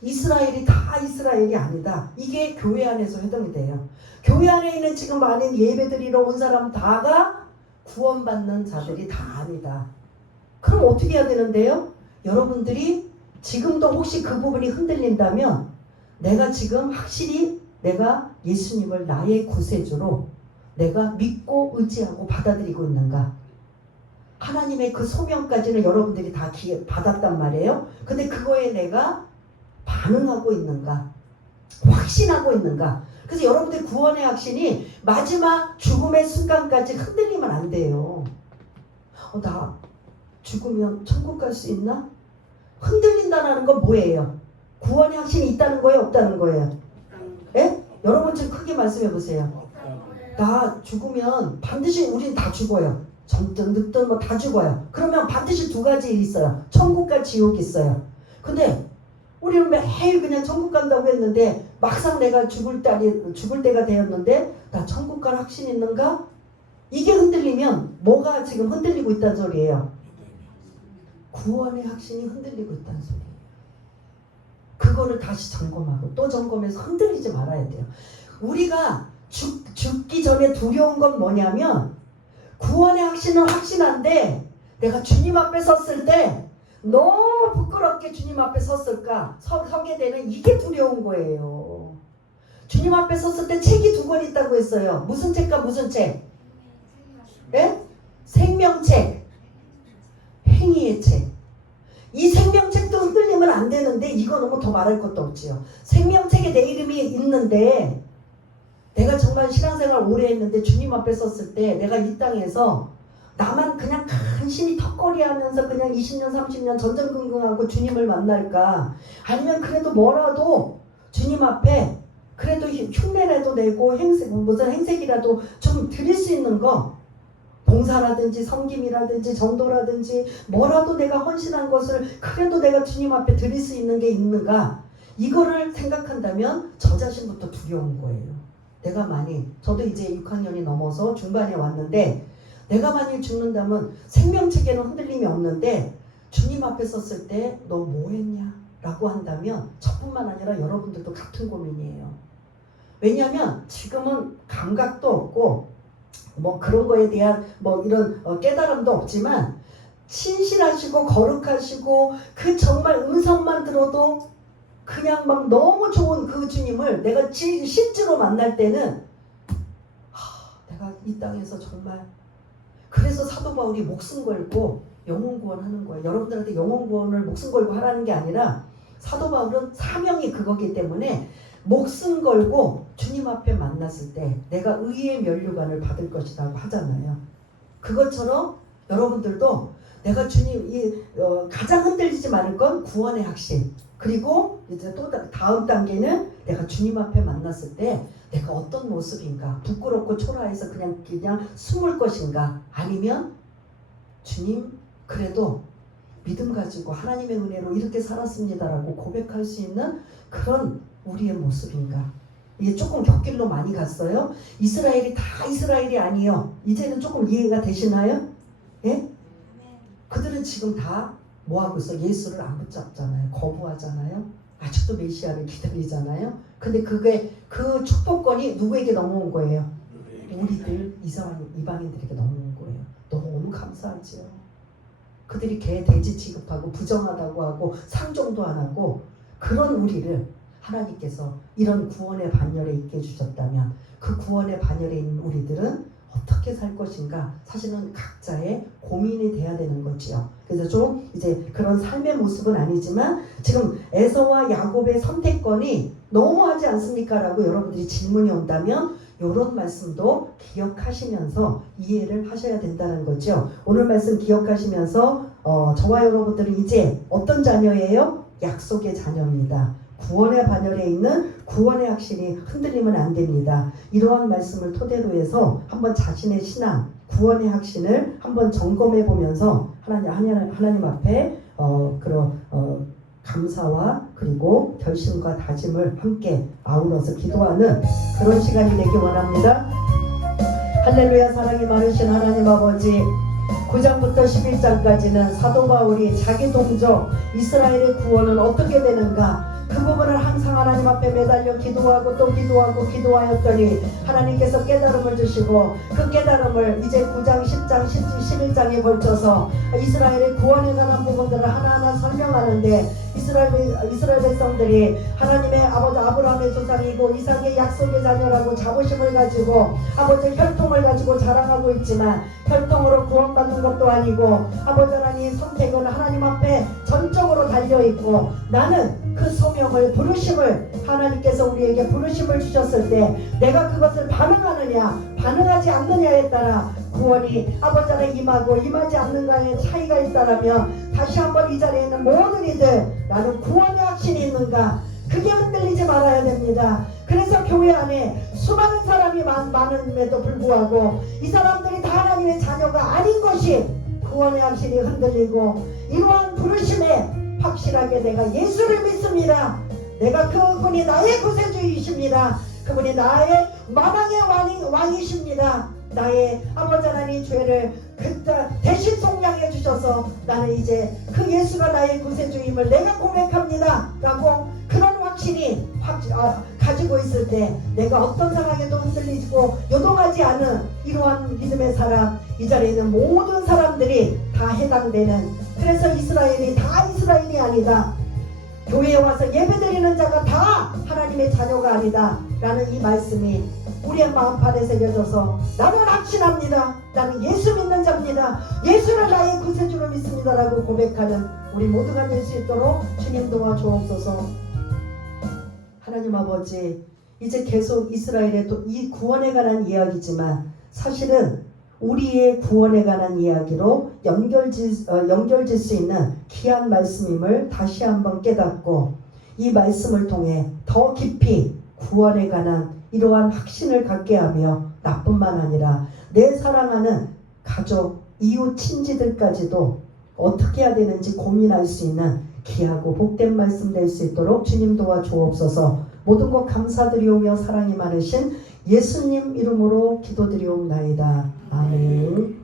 이스라엘이 다 이스라엘이 아니다. 이게 교회 안에서 해당이 돼요. 교회 안에 있는 지금 많은 예배드리러 온 사람 다가 구원받는 자들이 다 아니다. 그럼 어떻게 해야 되는데요? 여러분들이 지금도 혹시 그 부분이 흔들린다면, 내가 지금 확실히 내가 예수님을 나의 구세주로 내가 믿고 의지하고 받아들이고 있는가? 하나님의 그 소명까지는 여러분들이 다 받았단 말이에요. 근데 그거에 내가 반응하고 있는가? 확신하고 있는가? 그래서 여러분들 구원의 확신이 마지막 죽음의 순간까지 흔들리면 안 돼요. 나 죽으면 천국 갈 수 있나? 흔들린다는 건 뭐예요? 구원의 확신이 있다는 거예요? 없다는 거예요? 예? 여러분 좀 크게 말씀해 보세요. 나 죽으면 반드시, 우린 다 죽어요. 젊든 늙든 뭐 다 죽어요. 그러면 반드시 두 가지 일이 있어요. 천국과 지옥이 있어요. 근데 우리는 매일 그냥 천국 간다고 했는데 막상 내가 죽을 때가 되었는데 나 천국 갈 확신 있는가? 이게 흔들리면 뭐가 지금 흔들리고 있다는 소리예요? 구원의 확신이 흔들리고 있다는 소리예요. 그거를 다시 점검하고 또 점검해서 흔들리지 말아야 돼요. 우리가 죽기 전에 두려운 건 뭐냐면, 구원의 확신은 확신한데 내가 주님 앞에 섰을 때 너무 부끄럽게 주님 앞에 섰을까? 서게 되는 이게 두려운 거예요. 주님 앞에 섰을 때 책이 두 권 있다고 했어요. 무슨 책과 무슨 책? 예? 생명책, 행위의 책. 이 생명책도 흔들리면 안 되는데, 이거 너무 더 말할 것도 없지요. 생명책에 내 이름이 있는데, 내가 정말 신앙생활 오래 했는데 주님 앞에 섰을 때 내가 이 땅에서 나만 그냥 간신히 턱걸이 하면서 그냥 20년 30년 전전긍긍하고 주님을 만날까? 아니면 그래도 뭐라도 주님 앞에 그래도 흉내라도 내고 무슨 행색이라도 좀 드릴 수 있는 거, 봉사라든지 섬김이라든지 전도라든지 뭐라도 내가 헌신한 것을 그래도 내가 주님 앞에 드릴 수 있는 게 있는가? 이거를 생각한다면 저 자신부터 두려운 거예요. 내가 저도 이제 6학년이 넘어서 중반에 왔는데, 내가 만일 죽는다면 생명책에는 흔들림이 없는데 주님 앞에 섰을 때 너 뭐 했냐? 라고 한다면 저뿐만 아니라 여러분들도 같은 고민이에요. 왜냐하면 지금은 감각도 없고 뭐 그런 거에 대한 뭐 이런 깨달음도 없지만, 신실하시고 거룩하시고 그 정말 음성만 들어도 그냥 막 너무 좋은 그 주님을 내가 실제로 만날 때는 내가 이 땅에서 정말, 그래서 사도 바울이 목숨 걸고 영혼 구원하는 거예요. 여러분들한테 영혼 구원을 목숨 걸고 하라는 게 아니라, 사도 바울은 사명이 그거기 때문에 목숨 걸고 주님 앞에 만났을 때 내가 의의 면류관을 받을 것이라고 하잖아요. 그것처럼 여러분들도 내가 가장 흔들리지 말을 건 구원의 확신, 그리고 이제 또 다음 단계는 내가 주님 앞에 만났을 때 내가 어떤 모습인가? 부끄럽고 초라해서 그냥 숨을 것인가? 아니면 주님, 그래도 믿음 가지고 하나님의 은혜로 이렇게 살았습니다라고 고백할 수 있는 그런 우리의 모습인가? 이게 조금 곁길로 많이 갔어요. 이스라엘이 다 이스라엘이 아니에요. 이제는 조금 이해가 되시나요? 예? 그들은 지금 다 뭐하고 있어? 예수를 안 붙잡잖아요. 거부하잖아요. 아직도 메시아를 기다리잖아요. 근데 그 축복권이 누구에게 넘어온 거예요? 우리들 이방인들에게 넘어온 거예요. 너무 감사하죠. 그들이 개 돼지 취급하고 부정하다고 하고 상종도 안 하고 그런 우리를 하나님께서 이런 구원의 반열에 있게 해주셨다면 그 구원의 반열에 있는 우리들은 어떻게 살 것인가 사실은 각자의 고민이 돼야 되는 거지요. 그래서 좀 이제 그런 삶의 모습은 아니지만 지금 에서와 야곱의 선택권이 너무하지 않습니까? 라고 여러분들이 질문이 온다면 이런 말씀도 기억하시면서 이해를 하셔야 된다는 거죠. 오늘 말씀 기억하시면서 저와 여러분들은 이제 어떤 자녀예요? 약속의 자녀입니다. 구원의 반열에 있는 구원의 확신이 흔들리면 안 됩니다. 이러한 말씀을 토대로 해서 한번 자신의 신앙, 구원의 확신을 한번 점검해 보면서 하나님 앞에 감사와 그리고 결심과 다짐을 함께 아우러서 기도하는 그런 시간이 되기 원합니다. 할렐루야. 사랑이 많으신 하나님 아버지, 9장부터 11장까지는 사도 바울이 자기 동족 이스라엘의 구원은 어떻게 되는가 그 부분을 항상 하나님 앞에 매달려 기도하고 또 기도하고 기도하였더니 하나님께서 깨달음을 주시고 그 깨달음을 이제 9장, 10장, 11장에 걸쳐서 이스라엘의 구원에 관한 부분들을 하나하나 설명하는데 이스라엘 백성들이 하나님의 아버지 아브라함의 조상이고 이삭의 약속의 자녀라고 자부심을 가지고 아버지 혈통을 가지고 자랑하고 있지만 혈통으로 구원받는 것도 아니고 아버지 하나님 선택은 하나님 앞에 전적으로 달려있고 나는 그 소명을 부르심을 하나님께서 우리에게 부르심을 주셨을 때 내가 그것을 반응하느냐 반응하지 않느냐에 따라 구원이 아버지 안에 임하고 임하지 않는가에 차이가 있다라면 다시 한번 이 자리에 있는 모든 이들 나는 구원의 확신이 있는가 그게 흔들리지 말아야 됩니다. 그래서 교회 안에 수많은 사람이 많음에도 불구하고 이 사람들이 다 하나님의 자녀가 아닌 것이 구원의 확신이 흔들리고 이러한 부르심에 확실하게 내가 예수를 믿습니다. 내가 그분이 나의 구세주이십니다. 그분이 나의 만왕의 왕이십니다. 나의 아버지 하나님 죄를 대신 속량해 주셔서 나는 이제 그 예수가 나의 구세주임을 내가 고백합니다 라고 그런 확신이 가지고 있을 때 내가 어떤 상황에도 흔들리고 요동하지 않은 이러한 믿음의 사람 이 자리에 있는 모든 사람들이 다 해당되는 그래서 이스라엘이 다 이스라엘이 아니다. 교회에 와서 예배드리는 자가 다 하나님의 자녀가 아니다 라는 이 말씀이 우리의 마음판에 새겨져서 나는 확신합니다. 나는 예수 믿는 자입니다. 예수를 나의 구세주로 믿습니다 라고 고백하는 우리 모두가 될 수 있도록 주님 도와주옵소서. 하나님 아버지 이제 계속 이스라엘의 또 이 구원에 관한 이야기지만 사실은 우리의 구원에 관한 이야기로 연결질 수 있는 귀한 말씀임을 다시 한번 깨닫고 이 말씀을 통해 더 깊이 구원에 관한 이러한 확신을 갖게 하며 나뿐만 아니라 내 사랑하는 가족, 이웃, 친지들까지도 어떻게 해야 되는지 고민할 수 있는 귀하고 복된 말씀 될 수 있도록 주님 도와주옵소서. 모든 것 감사드리오며 사랑이 많으신 예수님 이름으로 기도드리옵나이다. 아멘.